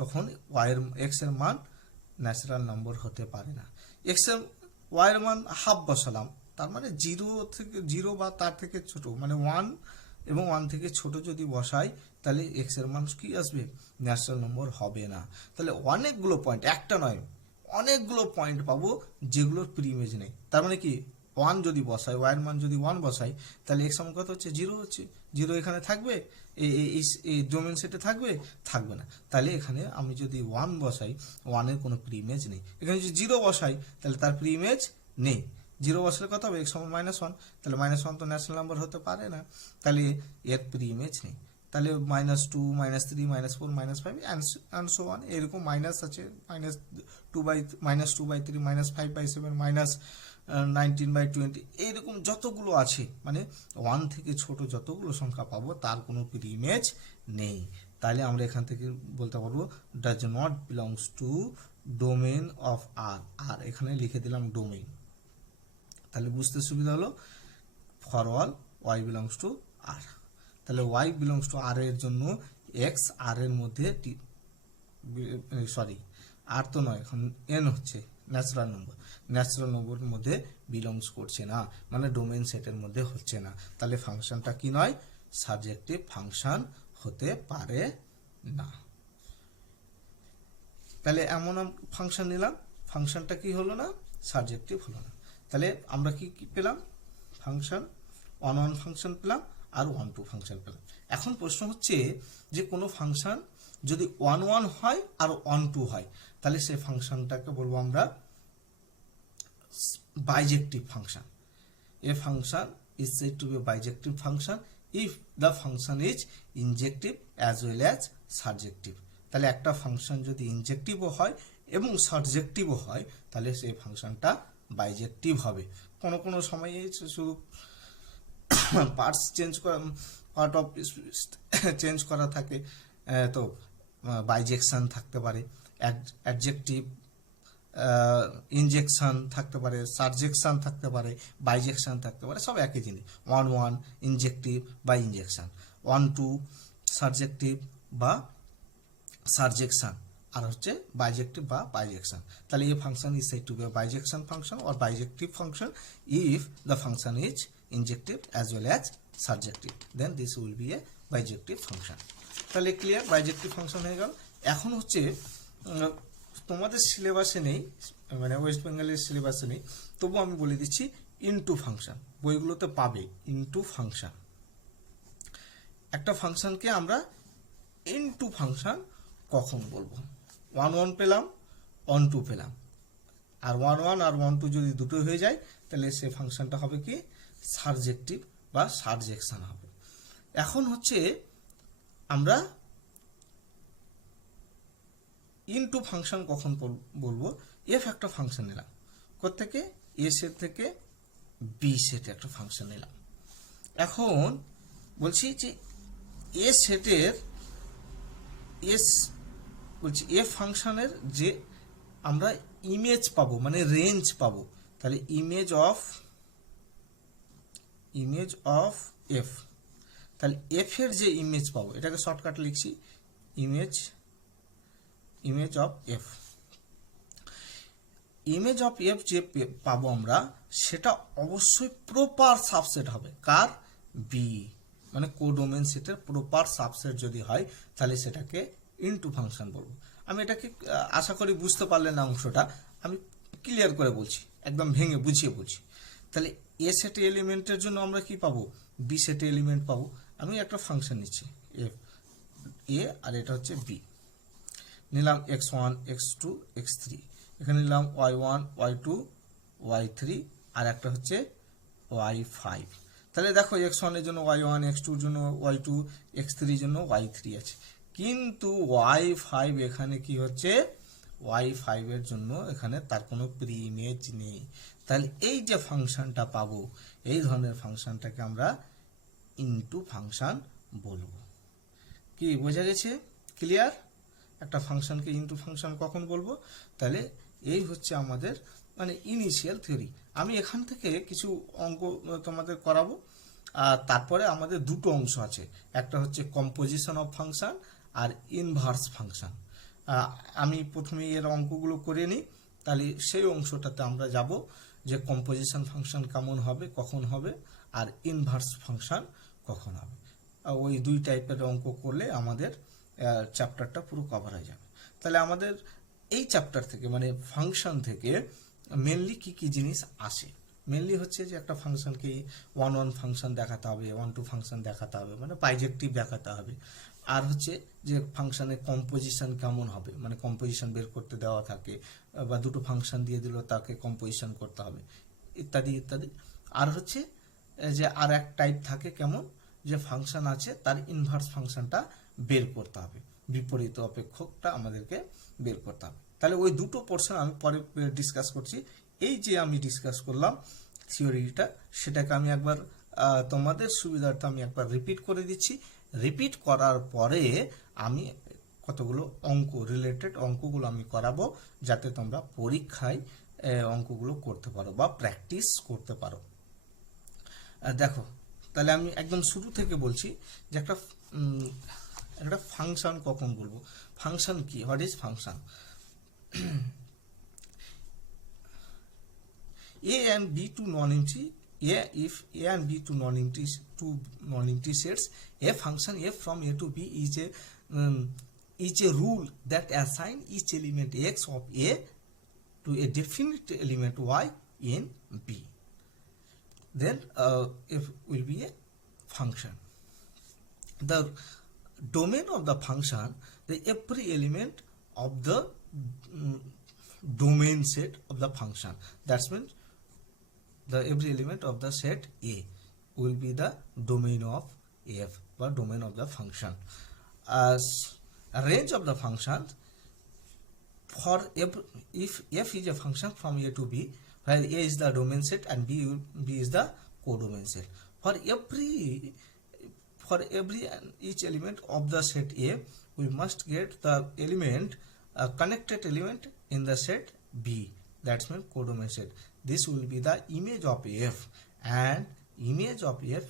তখন এক্স এর মান ন্যাচারাল নম্বর হতে পারে না। ওয়াই এর মান হাফ বসালাম, তার মানে জিরো বা তার থেকে ছোট, মানে ওয়ান এবং ওয়ান থেকে ছোট যদি বসাই তাহলে এক্স এর মান কি আসবে, ন্যাচারাল নম্বর হবে না। তাহলে অনেকগুলো পয়েন্ট, একটা নয় অনেকগুলো পয়েন্ট পাবো যেগুলোর প্রিইমেজ নেই, তার মানে কি ওয়ান যদি বসাই, ওয়াই এর মান যদি ওয়ান বসাই তাহলে এক্স সমান কত হচ্ছে, জিরো হচ্ছে, জিরো এখানে থাকবে, এই ডোমেন সেটে থাকবে না। তাহলে এখানে আমি যদি ওয়ান বসাই, ওয়ানের কোনো প্রিইমেজ নেই, এখানে যদি জিরো বসাই তাহলে তার প্রিইমেজ নেই, জিরো বসালে কত হবে, এক্স সমান মাইনাস ওয়ান, তাহলে মাইনাস ওয়ান তো ন্যাচারাল নাম্বার হতে পারে না, তাহলে এর প্রিইমেজ নেই। তাহলে minus two, minus three, minus four, minus five and so on, এরকম মাইনাস আছে, minus two by three, minus five by seven, minus 19/20, এইরকম যতগুলো আছে, মানে ওয়ান থেকে ছোট যতগুলো সংখ্যা পাবো তার কোনো প্রিইমেজ নেই। তাহলে আমরা এখান থেকে বলতে পারবো does not belongs to domain of R, আর এখানে লিখে দিলাম ডোমেন, তাহলে বুঝতে সুবিধা হলো, for all Y belongs to R, তাহলে ওয়াই বিলংস টু আর এর জন্য এক্স আর এর মধ্যে আর তো নয়, এখন এন হচ্ছে ন্যাচারাল নম্বরের মধ্যে বিলংস করছে না, মানে ডোমেন সেটের মধ্যে হচ্ছে না, তাহলে ফাংশনটা কি নয়, সাবজেক্টিভ ফাংশন হতে পারে না। তাহলে এমন ফাংশন নিলাম, ফাংশনটা কি হলো না, সাবজেক্টিভ হলো না। তাহলে আমরা কি পেলাম, ফাংশন ওয়ান ফাংশন পেলাম আর ওয়ান টু ফাংশন পেলাম। এখন প্রশ্ন হচ্ছে যে কোনো ফাংশন যদি ওয়ান হয় আর ওয়ান টু হয় তাহলে সেই ফাংশনটাকে বলবো আমরা বাইজেক্টিভ function. A function is said to be a bijective function if the function is injective as well as surjective. তাহলে একটা ফাংশন যদি ইনজেক্টিভও হয় এবং সাবজেক্টিভও হয় তাহলে সেই ফাংশনটা বাইজেক্টিভ হবে। কোনো সময়ে শুধু পার্ট অফ চেঞ্জ করা থাকে, তো বাইজেকশন থাকতে পারে, অ্যাডজেক্টিভ ইনজেকশন থাকতে পারে, সাবজেকশন থাকতে পারে, বাইজেকশন থাকতে পারে, সব একই জিনিস। ওয়ান ইনজেক্টিভ বা ইনজেকশন, ওয়ান টু সাবজেক্টিভ বা সাবজেকশন, আর হচ্ছে বাইজেক্টিভ বা বাইজেকশন। তাহলে এই function is said to be bijection function or bijective function if the function is injective as well as surjective, then this will be a bijective function. তাহলে clear, bijective function হয়ে গেল। এখন হচ্ছে তোমাদের সিলেবাসে নেই, মানে ওয়েস্ট বেঙ্গলের সিলেবাসে নেই, তবু আমি বলে দিচ্ছি ইনটু ফাংশন, বইগুলোতে পাবে ইনটু ফাংশন। একটা ফাংশনকে আমরা ইনটু ফাংশন কখন বলবো, ওয়ান পেলাম, ওয়ান টু পেলাম, আর ওয়ান টু যদি দুটো হয়ে যায় তাহলে সে ফাংশনটা হবে কি সাবজেক্টিভ বা সাবজেকশন হবে। এখন হচ্ছে আমরা ইনটু ফাংশন কখন বলবো, এফ একটা ফাংশন নিলাম, কোত্থেকে, এ সেট থেকে বি সেটে একটা ফাংশন নিলাম। এখন বলছি যে এ সেটের বলছি এফ ফাংশনের যে আমরা ইমেজ পাবো মানে রেঞ্জ পাবো, তাহলে ইমেজ অফ এফ, তাহলে এফ এর যে ইমেজ পাবো এটাকে শর্টকাট লিখছি image of F. Image of F যে পাবো আমরা সেটা অবশ্যই প্রপার সাবসেট হবে কার, বি, মানে কোডোমেন সেটের প্রপার সাবসেট যদি হয় তাহলে সেটাকে ইনটু ফাংশন বলবো। আমি এটাকে আশা করি বুঝতে পারলেন না, অংশটা আমি ক্লিয়ার করে বলছি, একদম ভেঙে বুঝিয়ে বলছি। তাহলে এ সেটে এলিমেন্টের জন্য আমরা কি পাবো, বি সেটে এলিমেন্ট পাবো। আমি একটা ফাংশন নিচ্ছি এফ এ আর এটা হচ্ছে বি, নিলাম x1 x2 x3, এখানে নিলাম y1 y2 y3 আর একটা হচ্ছে y5। তাহলে দেখো x1 এর জন্য y1, x2 এর জন্য y2, x3 এর জন্য y3 আছে, কিন্তু y5 এখানে কি হচ্ছে, y5 এর জন্য এখানে তার কোনো প্রি ইমেজ নেই। তাহলে এই যে ফাংশনটা পাবো এই ধরনের ফাংশনটাকে আমরা ইনটু ফাংশন বলবো। কি বোঝা গেছে, ক্লিয়ার? একটা ফাংশনকে ইনটু ফাংশন কখন বলবো, তাহলে এই হচ্ছে আমাদের মানে ইনিশিয়াল থিওরি। আমি এখান থেকে কিছু অঙ্ক তোমাদের করাবো, আর তারপরে আমাদের দুটো অংশ আছে, একটা হচ্ছে কম্পোজিশন অফ ফাংশন আর ইনভার্স ফাংশন। আমি প্রথমে এর অঙ্কগুলো করে নিই, তাহলে সেই অংশটাতে আমরা যাব যে কম্পোজিশন ফাংশন কেমন হবে, কখন হবে, আর ইনভার্স ফাংশন কখন হবে। ওই দুই টাইপের অঙ্ক করলে আমাদের চ্যাপ্টারটা পুরো কভার হয়ে যাবে। তাহলে আমাদের এই চ্যাপ্টার থেকে মানে ফাংশন থেকে মেনলি কি কি জিনিস আসে, মেনলি হচ্ছে যে একটা ফাংশনকে 1 1 ফাংশন দেখাতে হবে, 1 2 ফাংশন দেখাতে হবে, মানে বাইজেক্টিভ দেখাতে হবে। আর হচ্ছে যে ফাংশনের কম্পোজিশন কেমন হবে, মানে কম্পোজিশন বের করতে দেওয়া থাকে, বা দুটো ফাংশন দিয়ে দিল তাকে কম্পোজিশন করতে হবে, ইত্যাদি ইত্যাদি। আর হচ্ছে যে আর এক টাইপ থাকে কেমন, যে ফাংশন আছে তার ইনভার্স ফাংশনটা বের করতে হবে, বিপরীত অপেক্ষকটা আমাদেরকে বের করতে হবে। তাহলে ওই দুটো পোর্শন আমি পরে ডিসকাস করছি। এই যে আমি ডিসকাস করলাম থিওরিটা, সেটাকে আমি একবার তোমাদের সুবিধার্থে আমি একবার রিপিট করে দিচ্ছি। রিপিট করার পরে আমি কতগুলো অঙ্ক রিলেটেড অঙ্কগুলো আমি করাবো, যাতে তোমরা পরীক্ষায় অঙ্কগুলো করতে পারো বা প্র্যাকটিস করতে পারো। দেখো, তাহলে আমি একদম শুরু থেকে বলছি যে একটা ফাংশন কখন বলবো, ফাংশন কি, what is function. A and B two non-empty, if A and B two non-empty sets, a function f from A to B is a rule that assign each element x of A to a definite element y in B. Then f will be a function. The domain of the function, the every element of the domain set of the function, that means the every element of the set A will be the domain of f or domain of the function. As a range of the function for if f is a function from A to B, where A is the domain set and B is the codomain set. For every each element of the set A, we must get the element connected element in the set B, that's means codomain set. This will be the image of f, and image of f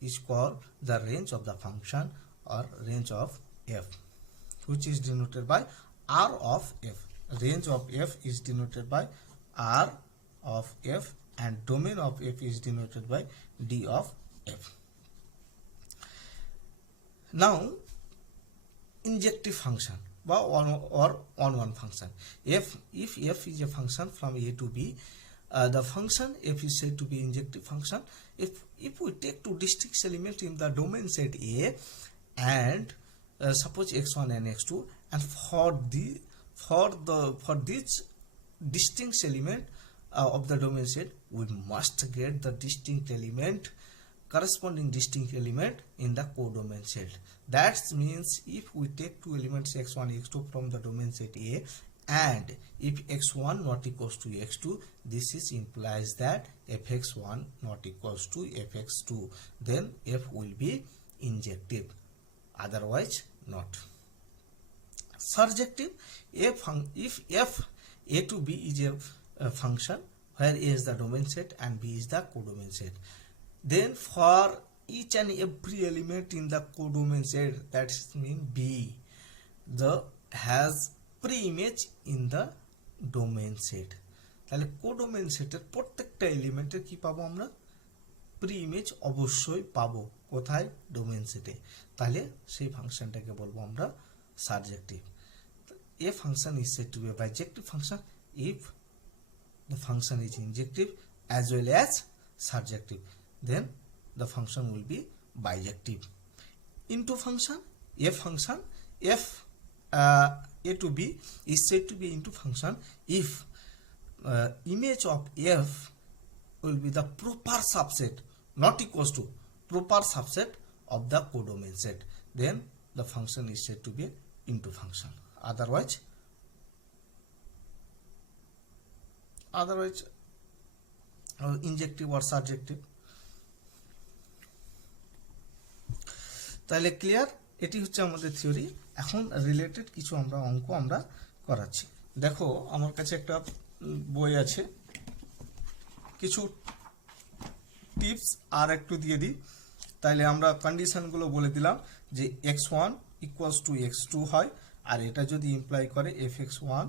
is called the range of the function or range of f, which is denoted by R of f. Range of f is denoted by R of f, and domain of f is denoted by D of f. Now, injective function or on-one function. If f is a function from A to B, the function f is said to be injective function. If we take two distinct elements in the domain set A, and suppose x1 and x2, and for this distinct element of the domain set, we must get the corresponding distinct element in the codomain set. That means if we take two elements x1 x2 from the domain set A, and if x1 not equals to x2, this is implies that fx1 not equals to fx2, then f will be injective, otherwise not. Surjective, if f a to b is a function where a is the domain set and b is the codomain set, then for each and every element in the codomain set, that means b, the has pre-image in the domain set. তাহলে codomain সেটের প্রত্যেকটা এলিমেন্টের কি পাবো আমরা, pre image অবশ্যই পাবো কোথায়, ডোমেন সেটে। তাহলে সেই ফাংশনটাকে বলবো আমরা subjective. A function is said to be a bijective function if the function is injective as well as surjective, then the function will be bijective. Into function, a function f a to b is said to be into function if image of f will be the proper subset, not equals to proper subset of the codomain set, then the function is said to be into function. Otherwise injective or surjective. তাহলে clear, এটি হচ্ছে আমাদের theory. এখন related কিছু আমরা অঙ্ক আমরা করাচ্ছি। দেখো আমার কাছে একটা বই আছে, কিছু টিপস আর একটু দিয়ে দিই। তাহলে আমরা কন্ডিশনগুলো বলে দিলাম যে x1 ইকুয়ালস টু x2 হয়, আর এটা যদি ইমপ্লাই করে fx1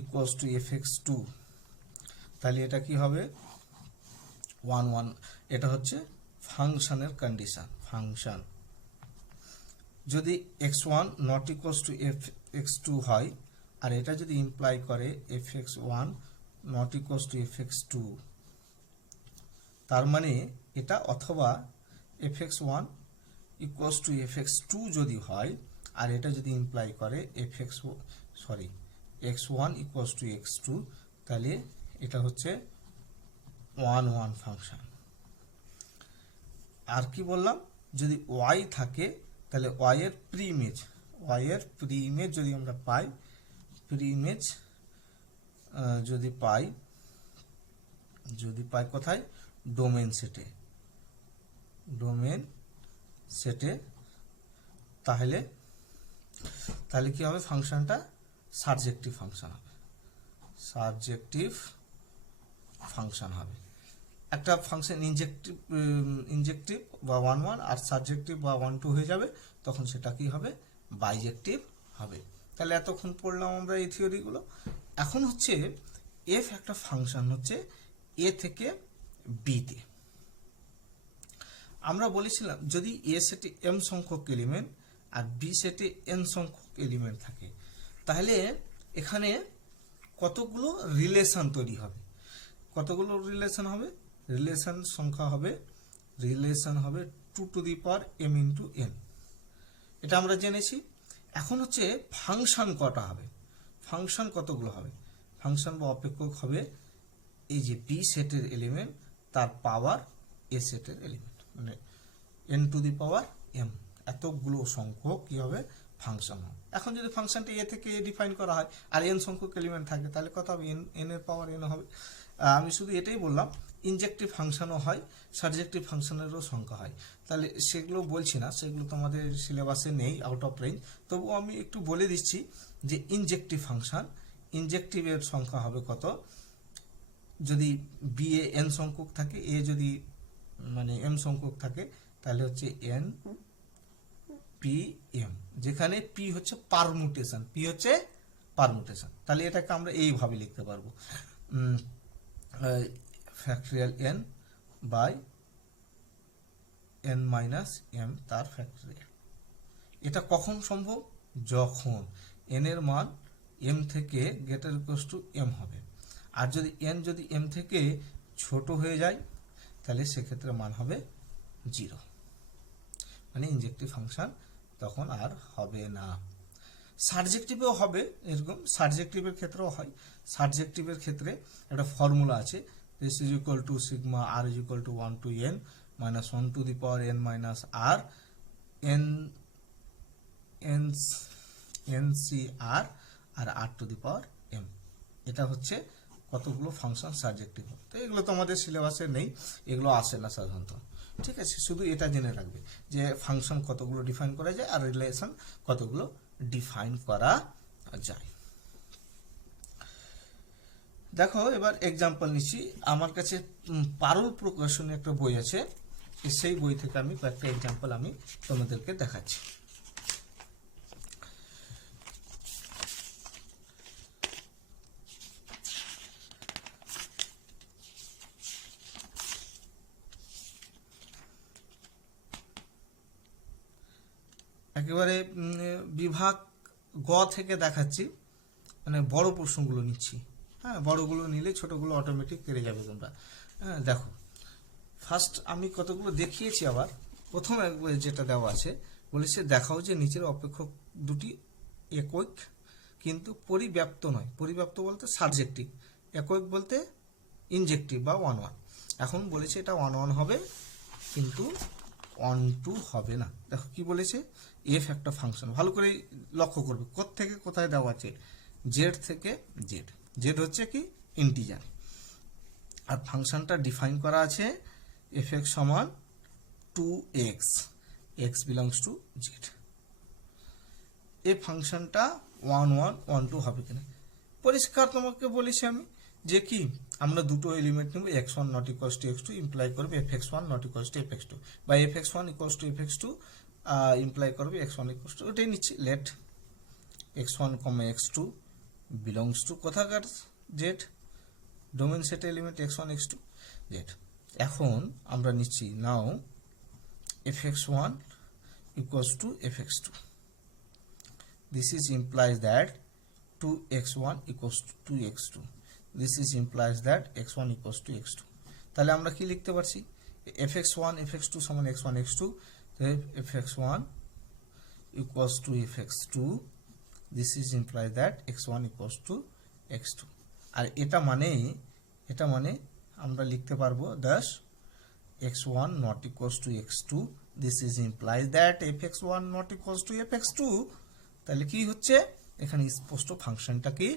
ইকুয়ালস টু fx2, তাহলে এটা কি হবে 1 1। এটা হচ্ছে ফাংশনের কন্ডিশন। ফাংশন যদি x1 not equals two fx2 হয়, আর এটা যদি ইমপ্লাই করে fx1 not equals two fx2, তার মানে এটা অথবা fx1 ইকুয়ালস টু fx2 যদি হয়, আর এটা যদি ইমপ্লাই করে x1 ইকুয়ালস টু x2, তাহলে এটা হচ্ছে 1 1 ফাংশন। আর কি বললাম, যদি y থাকে তাহলে y এর প্রি ইমেজ যদি আমরা পাই, প্রি ইমেজ যদি পাই কোথায়, ডোমেন সেটে, তাহলে কি হবে, ফাংশনটা সাবজেক্টিভ ফাংশন হবে। একটা ফাংশন ইনজেক্টিভ বা 1 1 আর সাবজেক্টিভ বা 1 2 হয়ে যাবে, তখন সেটা কি হবে, বাইজেক্টিভ হবে। তাহলে এতক্ষণ পড়লাম আমরা এই থিওরিগুলো। এখন হচ্ছে এফ একটা ফাংশন হচ্ছে এ থেকে বিতে। আমরা বলেছিলাম যদি এ সেটে এম সংখ্যক এলিমেন্ট আর বি সেটে এন সংখ্যক এলিমেন্ট থাকে, তাহলে এখানে কতগুলো রিলেশন তৈরি হবে। কতগুলো রিলেশন হবে, রিলেশন হবে 2 to the power m into n, এটা আমরা জেনেছি। এখন হচ্ছে ফাংশন কটা হবে, ফাংশন কতগুলো হবে, ফাংশন বা অপেক্ষক হবে এই যে বি সেটের এলিমেন্ট তার পাওয়ার এ সেটের এলিমেন্ট, মানে n two the power m, এতগুলো সংখ্যক কি হবে, ফাংশন হবে। এখন যদি ফাংশনটা এ থেকে ডিফাইন করা হয় আর n সংখ্যক এলিমেন্ট থাকে, তাহলে কত হবে, n এর পাওয়ার n হবে। আমি শুধু এটাই বললাম, ইনজেক্টিভ ফাংশনও হয়, সাবজেক্টিভ ফাংশনেরও সংখ্যা হয়। তাহলে সেগুলো বলছি না, সেগুলো তোমাদের সিলেবাসে নেই, আউট অফ রেঞ্জ। তবুও আমি একটু বলে দিচ্ছি যে ইনজেক্টিভ ফাংশন, ইনজেক্টিভের সংখ্যা হবে কত, যদি বি এ এন সংখ্যক থাকে, এ যদি মানে এম সংখ্যক থাকে, তাহলে হচ্ছে এন পি এম, যেখানে পি হচ্ছে পারমুটেশন, তাহলে এটাকে আমরা এইভাবে লিখতে পারবো, factorial n by n minus m তার ফ্যাক্টরিয়াল। এটা কখন সম্ভব, যখন n এর মান m থেকে গ্রেটার ইকুয়ালস টু m হবে। আর যদি n যদি m থেকে ছোট হয়ে যায়, তাহলে সেক্ষেত্রে মান হবে 0, মানে ইনজেক্টিভ ফাংশন তখন আর হবে না। সাবজেক্টিভেও হবে এরকম, সাবজেক্টিভের ক্ষেত্রেও হয়। সাবজেক্টিভের ক্ষেত্রে একটা ফর্মুলা আছে, this is equal to sigma r is equal to 1 to n minus 1 to the power n minus r n c r R r to the power m। এটা হচ্ছে কতগুলো ফাংশন সাবজেক্টিভ। তো এগুলো তো আমাদের সিলেবাসে নেই, এগুলো আসে না সাধারণত, ঠিক আছে। শুধু এটা জেনে রাখবে যে ফাংশন কতগুলো ডিফাইন করা যায় আর রিলেশন কতগুলো ডিফাইন করা যায়। দেখো এবার এক্সাম্পল নিচ্ছি। আমার কাছে পারুল প্রকাশনী একটা বই আছে, সেই বই থেকে আমি কয়েকটা এক্সাম্পল আমি তোমাদেরকে দেখাচ্ছি। একেবারে বিভাগ গ থেকে দেখাচ্ছি, মানে বড় প্রশ্নগুলো নিচ্ছি। হ্যাঁ, বড়গুলো নিলে ছোটগুলো অটোমেটিক কেটে যাবে তোমরা। হ্যাঁ, দেখো ফার্স্ট আমি কতগুলো দেখিয়েছি। আবার প্রথম যেটা দেওয়া আছে বলেছে দেখাও যে নিচের অপেক্ষক দুটি একৈক কিন্তু পরিব্যাপ্ত নয়। পরিব্যাপ্ত বলতে সাবজেক্টিভ, একৈক বলতে ইনজেক্টিভ বা 1-1। এখন বলেছে এটা 1-1 হবে কিন্তু 1-2 হবে না। দেখো কি বলেছে, এফ একটা ফাংশন, ভালো করে লক্ষ্য করবে থেকে কোথায় দেওয়া আছে, জেড থেকে জেড। জেড হচ্ছে কি ইন্টিজার, আর ফাংশনটা ডিফাইন করা আছে এফ এক্স সমান 2x, x belongs to Z. এই ফাংশনটা 1-1, 1-2 হবে কিনা পরিষ্কার তোমাকে বলেছি আমি যে কি আমরা দুটো এলিমেন্ট নেব, x1 not equals two x2 imply করবে fx1 not equals two fx2, বা fx1 equals to fx2 imply করবে x1 ইকুয়ালস টু, ওটাই নিচ্ছি। Let x1, x2 belongs to কোথাকার Z, domain set element x1, x2, Z. এখন আমরা নিচ্ছি নাও fx1 equals to fx2. This is implies that 2x1 equals to 2x2. This is implies that x1 equals to x2. তাহলে আমরা কি লিখতে পারছি, fx1 fx2 সমান x1 x2, fx1 equals to fx2. This is implies that x1 equals to x2. আর এটা মানে আমরা লিখতে পারবো Das x1 not equals to x2. This is implies that fx1 not equals to fx2. তাহলে কি হচ্ছে এখানে স্পষ্ট ফাংশনটা কি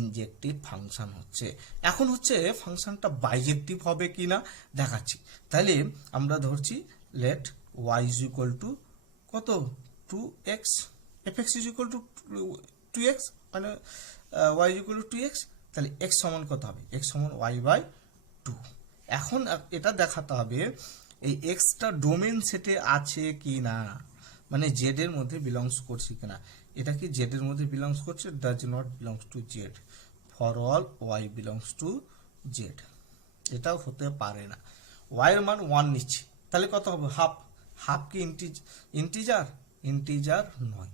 ইনজেক্টিভ ফাংশন হচ্ছে। এখন হচ্ছে ফাংশনটা বাইজেক্টিভ হবে কিনা দেখাচ্ছি। তাহলে আমরা ধরছি late y is equal to কত 2x, fx is equal to 2x, মানে y is equal to 2x। তাহলে x সমান কত হবে, x সমান y বাই 2। এখন এটা দেখাতে হবে এই এক্সটা ডোমেন সেটে আছে কি না, মানে জেড এর মধ্যে বিলংস করছে কিনা। এটা কি জেড এর মধ্যে বিলংস করছে, does not belongs to Z, for all Y belongs to Z. এটাও হতে পারে না। ওয়াই এর মান 1 নিচ্ছি, তাহলে কত হবে হাফ। হাফ কি ইন্টিজার, ইন্টিজার নয়।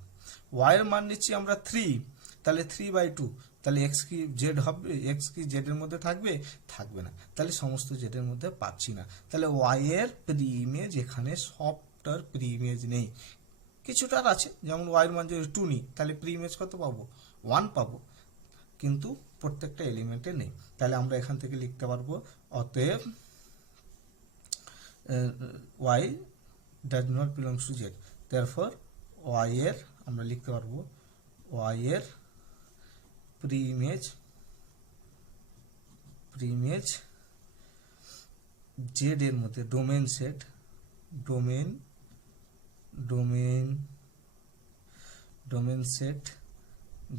ওয়াই এর মান নিচ্ছি আমরা 3, তাহলে 3/2, তাহলে এক্স কি জেড হবে, এক্স কি জেড এর মধ্যে থাকবে, থাকবে না। তাহলে সমস্ত জেড এর মধ্যে পাচ্ছি না। তাহলে ওয়াই এর প্রি ইমেজ এখানে সবটার প্রি ইমেজ নেই, কিছুটার আছে। যেমন ওয়াই এর মান যদি 2 নিই তাহলে প্রি ইমেজ কত পাবো, 1 পাবো, কিন্তু প্রত্যেকটা এলিমেন্টে নেই। তাহলে আমরা এখান থেকে লিখতে পারবো অতএব Y does not belongs to Z, therefore Y এর আমরা লিখতে পারবো ওয়াই এর প্রি ইমেজ জেড এর মধ্যে ডোমেন সেট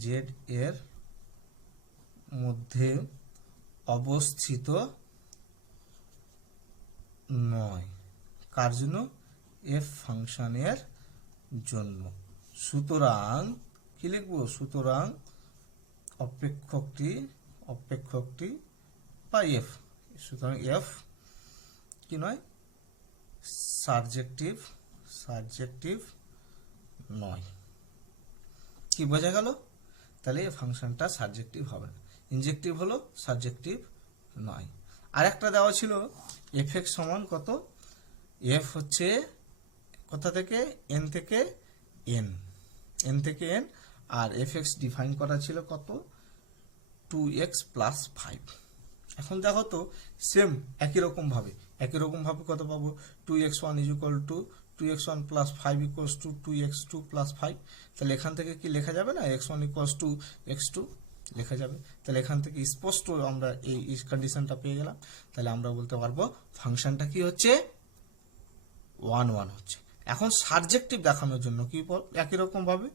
জেড এর মধ্যে অবস্থিত নয়। কার জন্য, এফ ফাংশনের জন্য। সুতরাং কি লিখবো, সুতরাং অপেক্ষকটি বা এফ, সুতরাং এফ কি নয়, সাবজেক্টিভ নয়। কি বোঝা গেল, তাহলে এই ফাংশনটা সাবজেক্টিভ হবে না, ইনজেক্টিভ হলো, সাবজেক্টিভ নয়। আর একটা দেওয়া ছিল এফ এক্স সমান কত, এফ হচ্ছে কোথা থেকে, এন থেকে এন, আর এফ এক্স ডিফাইন করা ছিল কত 2x + 5। এখন দেখো তো সেম একই রকম ভাবে কত পাবো, 2x1 = 2x1 + 5 = 2x2 + 5। তাহলে এখান থেকে কি লেখা যাবে না, x1 = x2 লেখা যাবে। তাহলে এখান থেকে স্পষ্ট আমরা এই কন্ডিশনটা পেয়ে গেলাম। তাহলে আমরা বলতে পারবো ফাংশনটা কি হচ্ছে 1-1 হচ্ছে। এখন সাবজেক্টিভ দেখানোর জন্য কি একই রকম ভাবে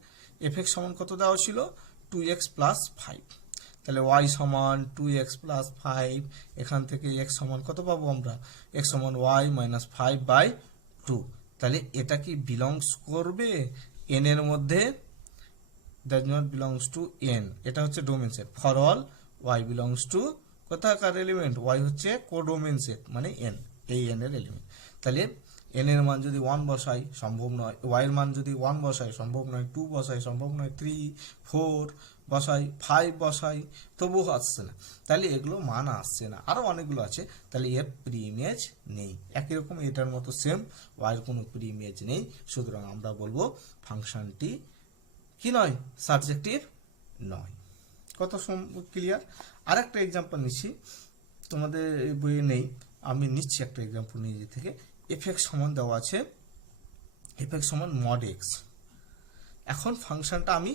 এফ এক্স সমান কত দেওয়া ছিল 2x প্লাস 5, তাহলে y সমান 2x প্লাস 5, এখান থেকে x সমান কত পাবো আমরা, x সমান y মাইনাস 5/2, তাহলে এটা কি বিলংস করবে n এর মধ্যে, does not belongs to n, এটা হচ্ছে domain set, for all y belongs to কোথাকার এলিমেন্ট, y হচ্ছে কোডোমেন সেট মানে n, এই n এর এলিমেন্ট, তাহলে n এর মান যদি 1 বসাই সম্ভব নয়, y এর মান যদি 1 বসাই সম্ভব নয়, 2 বসাই সম্ভব নয়, 3 4 বসাই, 5 বসাই, তবুও আসছে না, তাহলে এগুলো মান আসছে না, আরো অনেকগুলো আছে, তাহলে এর প্রি ইমেজ নেই। একই রকম এটার মতো সেম y এর কোনো প্রি ইমেজ নেই, সুতরাং আমরা বলবো ফাংশনটি কি নয়, সাবজেক্টিভ নয়। কত ক্লিয়ার? আর একটা এক্সাম্পল নিচ্ছি, তোমাদের বইয়ে নেই, আমি নিচ্ছি একটা এক্সাম্পল নিজে থেকে। এফ এক্স সমান দেওয়া আছে, এফ এক্স সমান মড এক্স। এখন ফাংশনটা আমি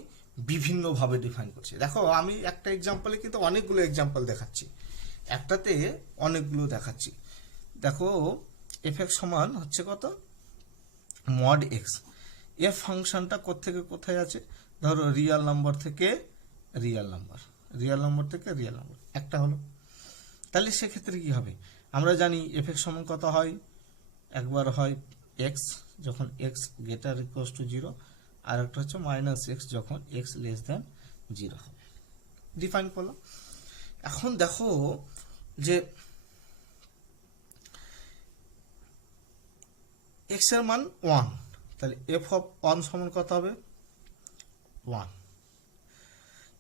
বিভিন্নভাবে ডিফাইন করছি। দেখো আমি একটা এক্সাম্পলে কিন্তু অনেকগুলো এক্সাম্পল দেখাচ্ছি, একটাতে অনেকগুলো দেখাচ্ছি। দেখো এফ এক্স সমান হচ্ছে কত, মড এক্স। এফ ফাংশনটা কোত্থেকে কোথায় আছে, ধরো রিয়েল নাম্বার থেকে রিয়েল নাম্বার, রিয়েল নাম্বার থেকে রিয়েল নাম্বার একটা হলো, তাহলে সেক্ষেত্রে কি হবে, আমরা জানি এফ এক্স সমান কত হয়, একবার হয় এক্স যখন এক্স গ্রেটার ইকুয়ালস টু 0, আর একটা হচ্ছে মাইনাস এক্স যখন এক্স লেস দ্যান 0 হবে, ডিফাইন করলাম। এখন দেখো যে এক্স এর মান 1, তাহলে এফ অফ 1 সমান কত হবে 1,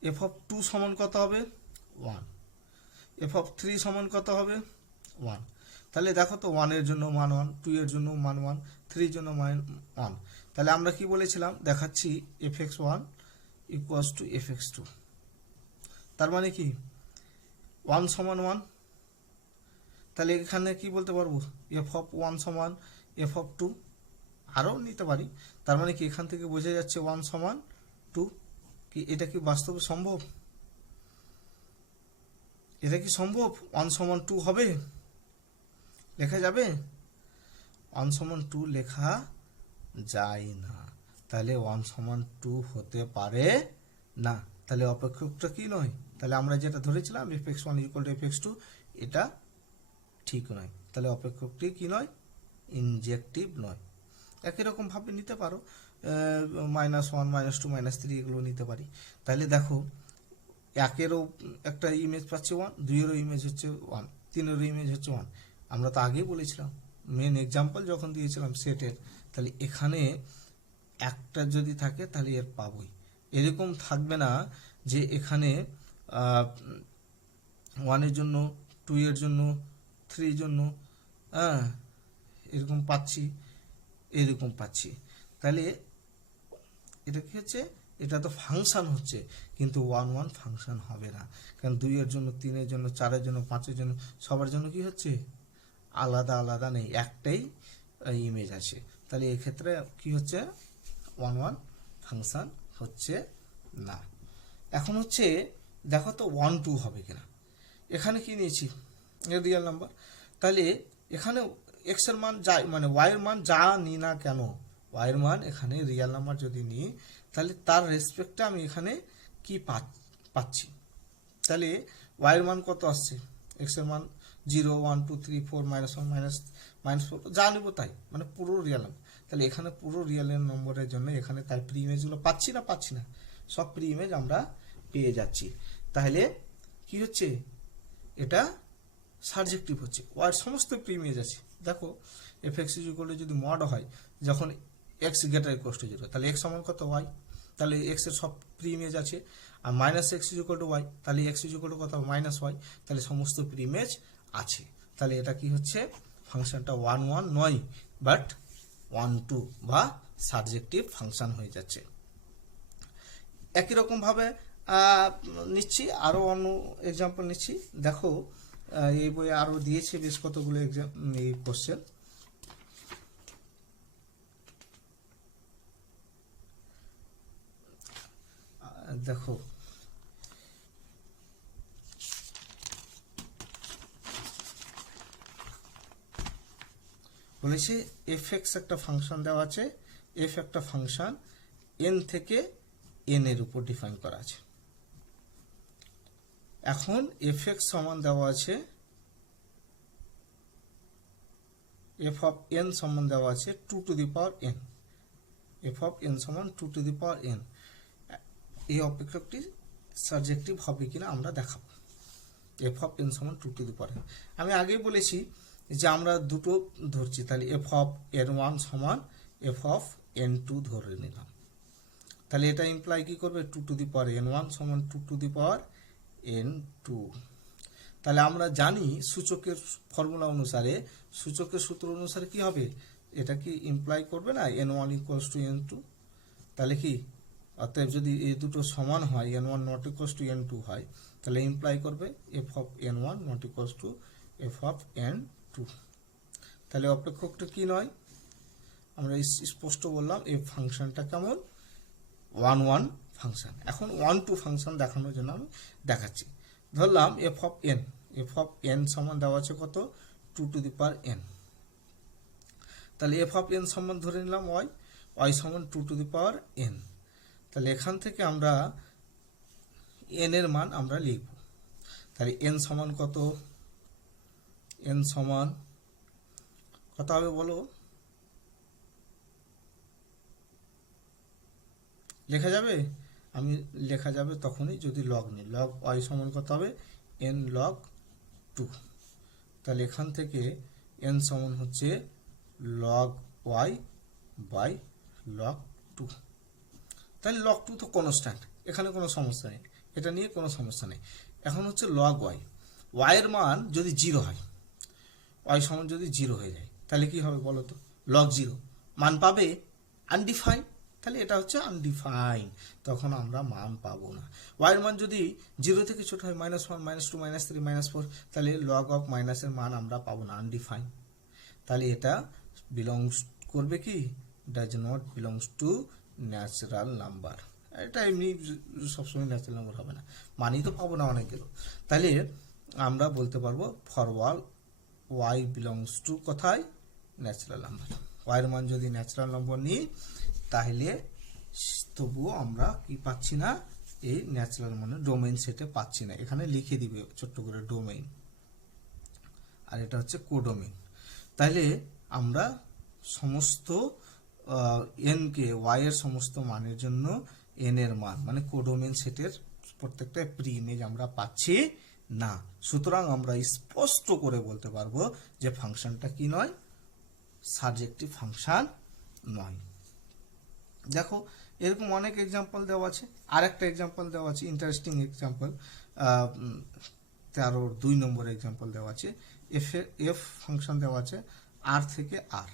এফ অফ 2 সমান কত হবে 1, এফ অফ 3 সমান কত হবে 1, তাহলে দেখো তো 1 এর জন্য মান 1, 2 এর জন্য মান 1, 3 এর জন্য মান 1, তাহলে আমরা কি বলেছিলাম, দেখাচ্ছি F x 1 equals to F x 2, তার মানে কি 1 সমান 1, তাহলে এখানে কি বলতে পারবো, এফ অফ 1 সমান এফ অফ 2, আরও নিতে পারি, তার মানে কি এখান থেকে বোঝা যাচ্ছে 1 সমান 2, কি এটা কি বাস্তবে সম্ভব, এটা কি সম্ভব 1 সমান 2 হবে, লেখা যাবে, 1 সমান 2 লেখা যায় না, তাহলে 1 সমান 2 হতে পারে না, তাহলে অপেক্ষকটা কি নয়, তাহলে আমরা যেটা ধরেছিলাম F x 1 equal to F x 2, এটা ঠিক নয়, তাহলে অপেক্ষকটি কি নয়, ইনজেক্টিভ নয়। একই রকম ভাবে নিতে পারো, -1 -2 -3 এগুলো নিতে পারি, তাহলে দেখো একেরও একটা ইমেজ পাচ্ছি 1, 2 এরও ইমেজ হচ্ছে 1, 3 এরও ইমেজ হচ্ছে 1, আমরা তো আগেই বলেছিলাম মেন এক্সাম্পল যখন দিয়েছিলাম সেটের, তাহলে এখানে একটা যদি থাকে তাহলে এর পাবোই, এরকম থাকবে না যে এখানে 1 এর জন্য 2 এর জন্য 3 এর জন্য এরকম পাচ্ছি, এরকম পাচ্ছি, তাহলে এটা কি হচ্ছে, এটা তো ফাংশন হচ্ছে, কিন্তু 1 1 ফাংশন হবে না, কারণ 2 এর জন্য 3 এর জন্য 4 এর জন্য 5 এর জন্য সবার জন্য কি হচ্ছে, আলাদা আলাদা নেই, একটাই ইমেজ আছে, তাহলে এক্ষেত্রে কি হচ্ছে 1 1 ফাংশন হচ্ছে না। এখন হচ্ছে দেখো তো 1 2 হবে কিনা, এখানে কি নিয়েছি রিয়েল নাম্বার, তাহলে এখানে এক্স এর মান যা মানে ওয়াই এর মান যা নিই না কেন, ওয়াই এর মান এখানে রিয়েল নাম্বার যদি নিই, তাহলে তার রেসপেক্টে আমি এখানে কি পাচ্ছি, তাহলে ওয়াই এর মান কত আসছে, এক্স এর মান 0 1 2 3 4 -1 -4 যা নিব তাই, মানে পুরো রিয়েল নাম্বার, তাহলে এখানে পুরো রিয়েল নম্বরের জন্য এখানে তার প্রি ইমেজগুলো পাচ্ছি না, সব প্রি ইমেজ আমরা পেয়ে যাচ্ছি, তাহলে কি হচ্ছে, এটা সাবজেক্টিভ হচ্ছে, ওয়ার সমস্ত প্রি ইমেজ আছে। দেখো এফ এক্স ইকুয়াল টু যদি মড হয় যখন এক্স গ্রেটার ইকুয়াল টু 0, তাহলে এক্স সমান কত ওয়াই, তাহলে এক্স এর সব প্রি ইমেজ আছে, আর minus x equal to y, তাহলে এক্স ইকুয়াল টু কত মাইনাস ওয়াই, তাহলে সমস্ত প্রি ইমেজ আছে, তাহলে এটা কি হচ্ছে, ফাংশনটা 1 1 নয় বাট 1 2 বা সাবজেক্টিভ ফাংশন হয়ে যাচ্ছে। একই রকম ভাবে নিচ্ছি আরো অন্য এক্সাম্পল নিচ্ছি, দেখো এই বইয়ে আরো দিয়েছে বেশ কতগুলো এই কোশ্চেন, দেখো বলেছে এফ এক্স একটা ফাংশন দেওয়া আছে, এফ একটা ফাংশন এন থেকে এন এর উপর ডিফাইন করা আছে। এখন এফ এক্স সমান দেওয়া আছে, এফ অফ এন সমান দেওয়া আছে 2 to the power N, F of N সমান 2 টু দি পাওয়ার এন। এই অপেক্ষকটি সাবজেক্টিভ হবে কিনা আমরা দেখাবো। এফ অফ এন সমান 2 টু দি পাওয়ার এন। আমি আগেই বলেছি যে আমরা দুটো ধরছি, তাহলে এফ অফ এন ওয়ান সমান এফ অফ এন টু ধরে নিলাম। তাহলে এটা ইমপ্লাই কি করবে, 2 to the power N one সমান 2 to the power N two. তাহলে আমরা জানি সূচকের ফর্মুলা অনুসারে, সূচকের সূত্র অনুসারে কি হবে, এটা কি ইমপ্লাই করবে না N one equals to N two. তাহলে কি, অতএব যদি এই দুটো সমান হয়, N one not equals to N two হয়, তাহলে ইমপ্লাই করবে F of N one not equals to F of N two. তাহলে অপেক্ষকটা কি নয়, আমরা স্পষ্ট বললাম এই ফাংশনটা কেমন, 1 1 ফাংশন। এখন 1 2 ফাংশন দেখানোর জন্য আমি দেখাচ্ছি। ধরলাম F of N, F of N সমান দেওয়া আছে কত, 2 টু দি পাওয়ার এন। তাহলে এফ অফ এন সমান ধরে নিলাম ওয়াই, ওয়াই সমান 2 টু দি পাওয়ার এন। তাহলে এখান থেকে আমরা এন এর মান আমরা লিখব। তাহলে এন সমান কত, এন সমান কত হবে বলো, লেখা যাবে, আমি লেখা যাবে তখনই যদি লগ নিই। লগ ওয়াই সমান কত হবে, এন লগ 2। তাহলে এখান থেকে এন সমান হচ্ছে লগ ওয়াই বাই লগ 2। তাহলে লগ 2 তো কনস্ট্যান্ট, এখানে কোনো সমস্যা নেই, এটা নিয়ে কোনো সমস্যা নেই। এখন হচ্ছে লগ ওয়াই, ওয়াইয়ের মান যদি 0 হয়, ওয়াই সমান যদি 0 হয়ে যায়, তাহলে কি হবে বলো তো, লগ 0 মান পাবে আনডিফাইন। তাহলে এটা হচ্ছে আনডিফাইন, তখন আমরা মান পাবো না। ওয়াইয়ের মান যদি 0 থেকে ছোট হয়, -1 -2 -3 -4, তাহলে লগ অফ মাইনাসের মান আমরা পাবো না, আনডিফাইন। তাহলে এটা বিলংস করবে কি, does not belongs two natural number. এটা এমনি সবসময় ন্যাচারাল নাম্বার হবে না, মানই তো পাবো না অনেকগুলো। তাহলে আমরা বলতে পারবো for all Y belongs to কোথায়, ন্যাচারাল নাম্বার। ওয়াইয়ের মান যদি ন্যাচারাল নম্বর নিই, তাহলে তবুও আমরা কি পাচ্ছি না, এই ন্যাচারাল মানে ডোমেইন সেটে পাচ্ছি না। এখানে লিখে দিবে ছোট্ট করে ডোমেইন, আর এটা হচ্ছে কোডোমেইন। তাহলে আমরা সমস্ত এন কে, ওয়াই এর সমস্ত মানের জন্য এন এর মান মানে কোডোমেইন সেটের প্রত্যেকটা প্রি ইমেজ আমরা পাচ্ছি না। সুতরাং আমরা স্পষ্ট করে বলতে পারবো যে ফাংশনটা কি নয়, সাবজেক্টিভ ফাংশন নয়। দেখো এরকম অনেক এক্সাম্পল দেওয়া আছে। আর একটা এক্সাম্পল দেওয়া আছে, ইন্টারেস্টিং এক্সাম্পল, 13-2 নম্বর এক্সাম্পল দেওয়া আছে। এফ ফাংশন দেওয়া আছে আর থেকে আর,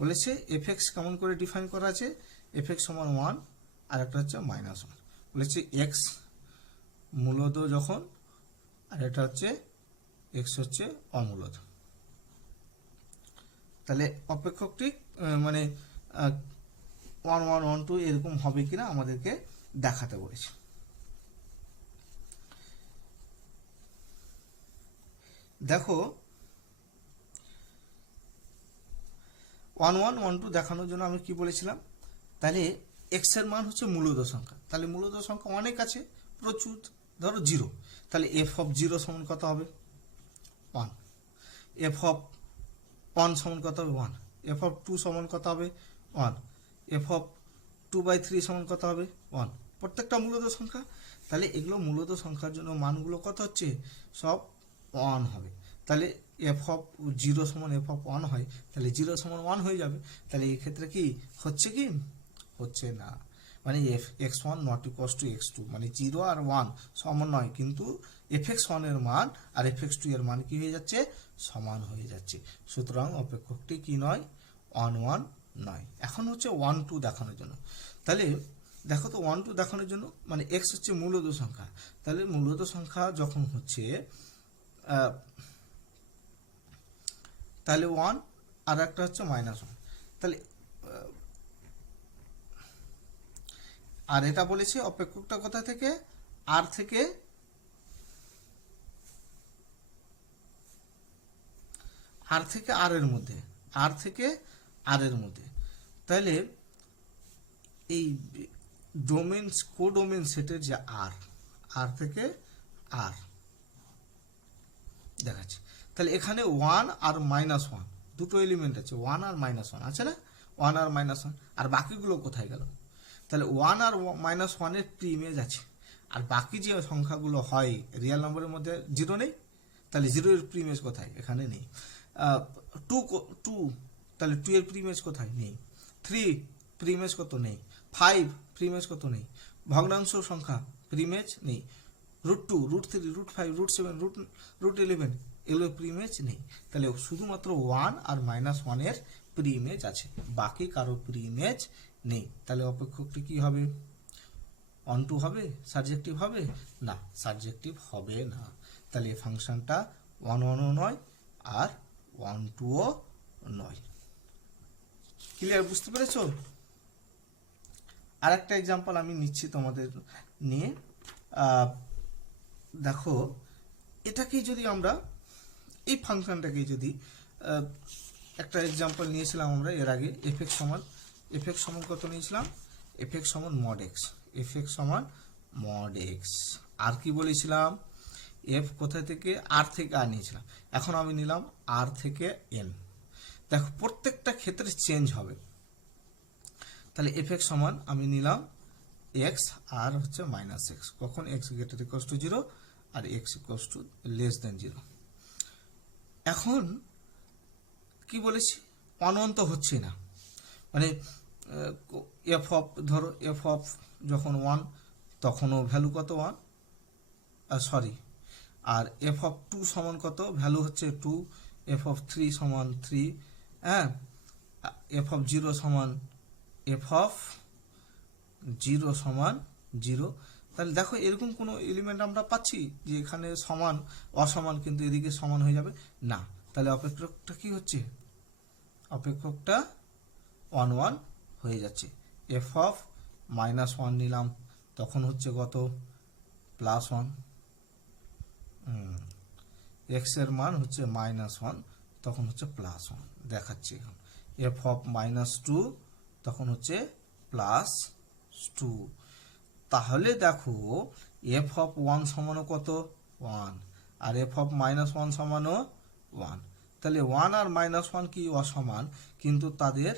বলেছে এফ এক্স কেমন করে ডিফাইন করা আছে, এফ এক্স সমান 1, আর একটা হচ্ছে -1। বলেছে এক্স মূলত যখন, আর এটা হচ্ছে এক্স হচ্ছে অমূলত। তাহলে অপেক্ষকটি মানে 1 1 1 2 এরকম হবে কিনা আমাদেরকে দেখাতে বলেছে। দেখো 1 1 1 2 দেখানোর জন্য আমি কি বলেছিলাম, তাহলে এক্স এর মান হচ্ছে মূলত সংখ্যা। তাহলে মূলত সংখ্যা অনেক আছে, প্রচুর। ধরো 0, তাহলে এফ অফ 0 সমান কত হবে, 1। এফ অফ 1 সমান কত হবে, 1। এফ অফ 2 সমান কত হবে, 1। এফ অফ 2/3 সমান কত হবে, 1। প্রত্যেকটা মূলত সংখ্যা। তাহলে এগুলো মূলত সংখ্যার জন্য মানগুলো কত হচ্ছে, সব 1 হবে। তাহলে এফ অফ 0 সমান এফ অফ 1 হয়, তাহলে 0 সমান 1 হয়ে যাবে। তাহলে এই ক্ষেত্রে কি হচ্ছে, কি হচ্ছে না, মানে x1 not equals two x2, মানে 0 আর 1 সমান নয়, কিন্তু fx1 এর মান আর fx2 এর মান কি হয়ে যাচ্ছে, সমান হয়ে যাচ্ছে। সুতরাং অপেক্ষকটি কি নয়, 1 1 নয়। এখন হচ্ছে 1 2 দেখানোর জন্য। তাহলে দেখো তো 1 2 দেখানোর জন্য, মানে x হচ্ছে মূলত সংখ্যা। তাহলে মূলত সংখ্যা যখন হচ্ছে তাহলে 1 আর একটা হচ্ছে -1। তাহলে আর এটা বলেছে অপেক্ষকটা কোথা থেকে, আর থেকে আর এর মধ্যে, আর থেকে আর এর মধ্যে। তাহলে এই ডোমেন কোডোমেন সেটের যে আর, আর থেকে আর দেখাচ্ছে। তাহলে এখানে 1 আর -1 দুটো এলিমেন্ট আছে, 1 আর -1 আছে না, 1 আর -1, আর বাকিগুলো কোথায় গেল? তাহলে 1 আর -1 এর প্রি ইমেজ আছে, আর বাকি যে সংখ্যাগুলো হয় রিয়েল নম্বরের মধ্যে 0 নেই, তাহলে 0 এর প্রি ইমেজ কোথায়? এখানে নেই। 2 তাহলে 2 এর প্রি ইমেজ কোথায়? নেই। 3 প্রি ইমেজ কত? নেই। 5 প্রি ইমেজ কত? নেই। ভগ্নাংশ সংখ্যা প্রি ইমেজ নেই। √2, √3, √5, √7, √11 এগুলো প্রি ইমেজ নেই। তাহলে শুধুমাত্র 1 আর -1 এর প্রি ইমেজ আছে, বাকি কারো প্রি ইমেজ নেই। তাহলে অপেক্ষকটি কি হবে? অন টু হবে? সাবজেক্টিভ হবে না? সাবজেক্টিভ হবে না। তাহলে এই ফাংশনটা 1 1ও নয় আর 1 2ও নয়। ক্লিয়ার? বুঝতে পেরেছো? আর একটা এক্সাম্পল আমি নিচ্ছি তোমাদের নিয়ে। দেখো, এটাকেই যদি আমরা, এই ফাংশনটাকেই যদি একটা এক্সাম্পল নিয়েছিলাম আমরা এর আগে, এফ সমান কত নিয়েছিলাম? এফ সমান mod x, আর কি বলেছিলাম? এফ কোথায় থেকে? আর থেকে আর নিয়েছিলাম। এখন আমি নিলাম আর থেকে এন। দেখো প্রত্যেকটা ক্ষেত্রে চেঞ্জ হবে। তাহলে এফ সমান আমি নিলাম এক্স আর হচ্ছে -x, কখন x গ্রেটার ইকুয়ালস টু 0 আর x equals to less than 0। এখন কি বলেছি? অনন্ত হচ্ছে না, মানে এফ অফ, ধরো এফ অফ যখন 1 তখনও ভ্যালু কত? 1, সরি, আর এফ অফ 2 সমান কত? ভ্যালু হচ্ছে 2, এফ অফ 3 সমান 3, হ্যাঁ, এফ অফ 0 সমান 0। তাহলে দেখো এরকম কোনো এলিমেন্ট আমরা পাচ্ছি যে এখানে সমান অসমান কিন্তু এদিকে সমান হয়ে যাবে না। তাহলে অপেক্ষকটা কি হচ্ছে? অপেক্ষকটা 1 1 হয়ে যাচ্ছে। এফ অফ -1 নিলাম, তখন হচ্ছে কত? +1। এক্স এর মান হচ্ছে -1, তখন হচ্ছে +1 দেখাচ্ছে। এখন এফ অফ -2 তখন হচ্ছে +2। তাহলে দেখো এফ অফ 1 সমানও কত? 1, আর এফ অফ -1 সমানও 1। তাহলে 1 আর -1 কি অসমান, কিন্তু তাদের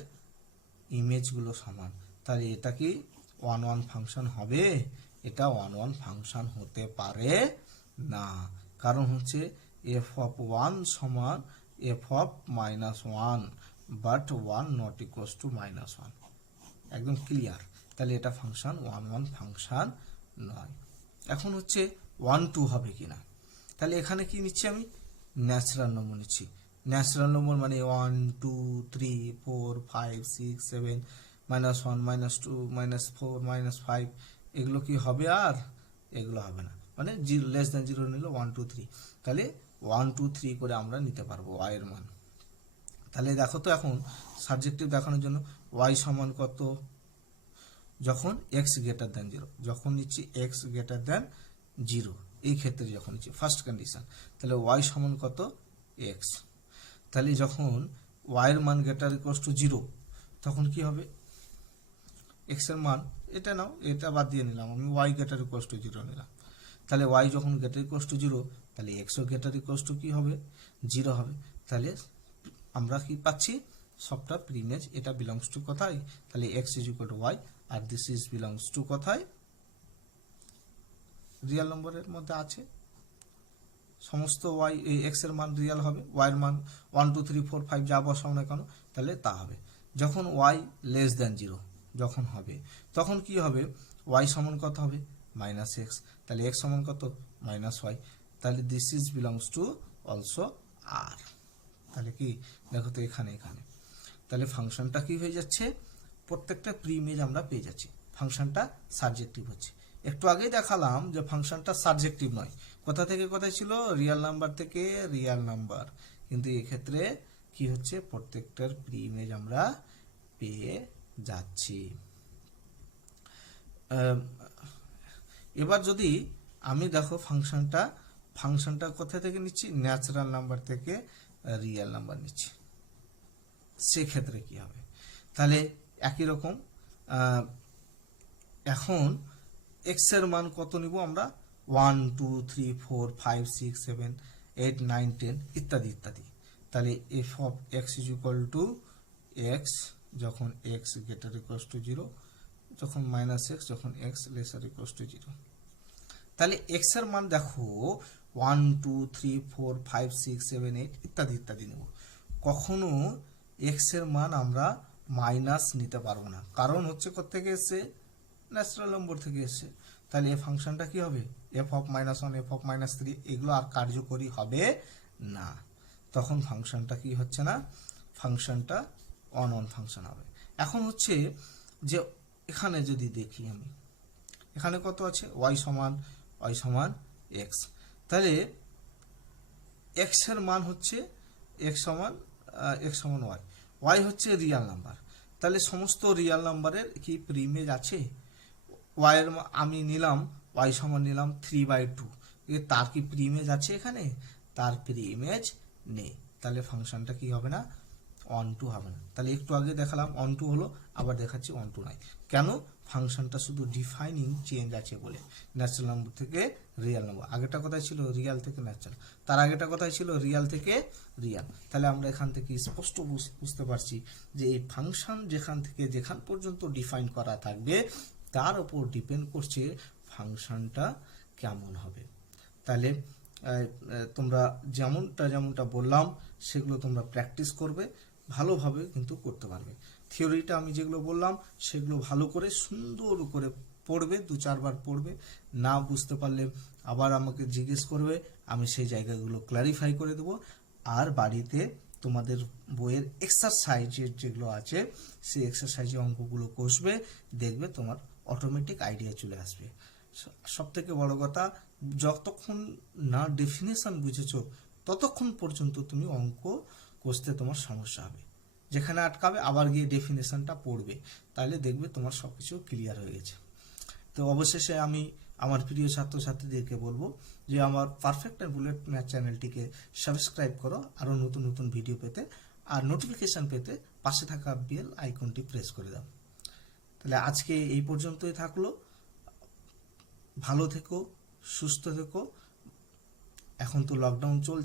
ইমেজগুলো সমান। তাহলে এটা কি 1 1 ফাংশন হবে? এটা 1 1 ফাংশন হতে পারে না, কারণ হচ্ছে এফ অফ 1 সমান F of -1, but 1 not equals two -1। একদম ক্লিয়ার? তাহলে এটা ফাংশন 1 1 ফাংশন নয়। এখন হচ্ছে 1 2 হবে কিনা। তাহলে এখানে কি নিচ্ছি আমি? ন্যাচারাল নম্বর নিচ্ছি। ন্যাচারাল নম্বর মানে 1 2 3 4 5 6 7, -1 -2 -4 -5, এগুলো কি হবে? আর এগুলো হবে না, মানে 0 লেস দেন 0 নিল 1 2 3। তাহলে 1 2 3 করে আমরা নিতে পারবো y এর মান। তাহলে দেখো তো, এখন সাবজেক্টিভ দেখানোর জন্য y সমান কত? যখন x গ্রেটার দেন 0, যখন নিচ্ছি x গ্রেটার দেন 0, এই ক্ষেত্রে যখন নিচ্ছি ফার্স্ট কন্ডিশন, তাহলে y সমান কত? x। তাহলে যখন y এর মান গ্রেটার ইকুয়ালস টু 0, তখন কি হবে? x এর মান, এটা নাও, এটা বাদ দিয়ে নিলাম আমি, y গ্রেটার ইকুয়ালস টু 0 নিলাম। তাহলে y যখন গ্রেটার ইকুয়ালস টু 0, তাহলে x ও গ্রেটার ইকুয়ালস টু কি হবে? 0 হবে। তাহলে আমরা কি পাচ্ছি? সবটা প্রিমেজ। এটা বিলংস টু কোথায়? তাহলে x is equal to y, আর দিস ইজ বিলংস টু কোথায়? রিয়েল নম্বরের মধ্যে আছে। সমস্ত y x এর মান রিয়েল হবে, y এর মান 1 2 3 4 5 যা বসাও না কেন, তাহলে তা হবে। যখন y লেস দেন 0 যখন হবে, তখন কি হবে? y সমান কত হবে? -x। তাহলে x সমান কত? -y। তাহলে this is belongs two also r। তাহলে কি দেখো তো, এখানে তাহলে ফাংশনটা কি হয়ে যাচ্ছে? প্রত্যেকটা প্রি ইমেজ আমরা পেয়ে যাচ্ছি। ফাংশনটা সাবজেক্টিভ হচ্ছে। একটু আগেই দেখালাম যে ফাংশনটা সাবজেক্টিভ নয়। কোথা থেকে কোথায় ছিল? রিয়েল নাম্বার থেকে রিয়েল নাম্বার। কিন্তু এক্ষেত্রে কি হচ্ছে? প্রত্যেকটার প্রি ইমেজ আমরা পেয়ে যাচ্ছি। এবার যদি আমি দেখো ফাংশনটা কোথা থেকে নিচ্ছি? ন্যাচারাল নাম্বার থেকে রিয়েল নাম্বার নিচ্ছি, সেক্ষেত্রে কি হবে? তাহলে একই রকম এখন এক্স এর মান কত নিব আমরা 1 2 3 4 5 6 7 8 9 10 ইত্যাদি ইত্যাদি। তাহলে F of x is equal to x যখন এক্স গ্রেটার ইকুয়ালস টু 0, যখন মাইনাস এক্স যখন এক্স লেসার ইকুয়ালস টু 0। তাহলে এক্স এর মান দেখো 1 2 3 4 5 6 7 8 ইত্যাদি ইত্যাদি নেব। কখনো এক্স এর মান আমরা মাইনাস নিতে পারবো না, কারণ হচ্ছে কোত্থেকে এসছে, ন্যাচারাল নম্বর থেকে এসছে। তাহলে এই ফাংশনটা কি হবে, F of minus 1 F of minus 3 এগুলো আর কার্যকরী হবে না, তখন ফাংশনটা কি হচ্ছে না, ফাংশনটা অন ফাংশন হবে। এখন হচ্ছে যে এখানে যদি দেখি আমি এখানে কত আছে, ওয়াই সমান এক্স, তাহলে এক্স এর মান হচ্ছে এক্স সমান ওয়াই, ওয়াই হচ্ছে রিয়াল নাম্বার। তাহলে সমস্ত রিয়াল নাম্বারের কি প্রিমেজ আছে, ওয়াই এর আমি নিলাম ওয়াই সমান নিলাম 3/2, তার কি প্রিমেজ আছে এখানে, তার প্রিমেজ নেই, তাহলে ফাংশনটা কি হবে না, অন টু হবে না। তাহলে একটু আগে দেখালাম অন টু হলো, আবার দেখাচ্ছি অন টু নাই, কেন, ফাংশনটা শুধু ডিফাইনিং চেঞ্জ আছে বলে, ন্যাচারাল নম্বর থেকে রিয়াল নম্বর, আগেটা কোথায় ছিল রিয়াল থেকে ন্যাচারাল, তার আগেটা কোথায় ছিল রিয়াল থেকে রিয়াল। তাহলে আমরা এখান থেকে স্পষ্ট বুঝতে পারছি যে এই ফাংশন যেখান থেকে যেখান পর্যন্ত ডিফাইন করা থাকবে তার উপর ডিপেন্ড করছে ফাংশনটা কেমন হবে। তাহলে তোমরা যেমনটা বললাম সেগুলো তোমরা প্র্যাকটিস করবে, ভালোভাবে কিন্তু করতে পারবে। থিওরিটা আমি যেগুলো বললাম সেগুলো ভালো করে সুন্দর করে পড়বে, 2-4 বার পড়বে, না বুঝতে পারলে আবার আমাকে জিজ্ঞেস করবে, আমি সেই জায়গাগুলো ক্ল্যারিফাই করে দেবো। আর বাড়িতে তোমাদের বইয়ের এক্সারসাইজের যেগুলো আছে সেই এক্সারসাইজের অঙ্কগুলো কষবে, দেখবে তোমার অটোমেটিক আইডিয়া চলে আসবে। সব থেকে বড় কথা, যতক্ষণ না ডেফিনেশন বুঝেছো ততক্ষণ পর্যন্ত তুমি অঙ্ক কষতে তোমার সমস্যা হবে, যেখানে আটকাবে আবার গিয়ে ডেফিনেশনটা পড়বে, তাহলে দেখবে তোমার সবকিছু ক্লিয়ার হয়ে গেছে। তো অবশেষে আমি আমার প্রিয় ছাত্রছাত্রীদেরকে বলবো যে আমার পারফেক্ট আর বুলেট ম্যাথ চ্যানেলটিকে সাবস্ক্রাইব করো আরও নতুন নতুন ভিডিও পেতে, আর নোটিফিকেশন পেতে পাশে থাকা বেল আইকনটি প্রেস করে দাও। তাহলে আজকে এই পর্যন্তই থাকলো, ভালো থেকো, সুস্থ থেকো। এখন তো লকডাউন চলছে।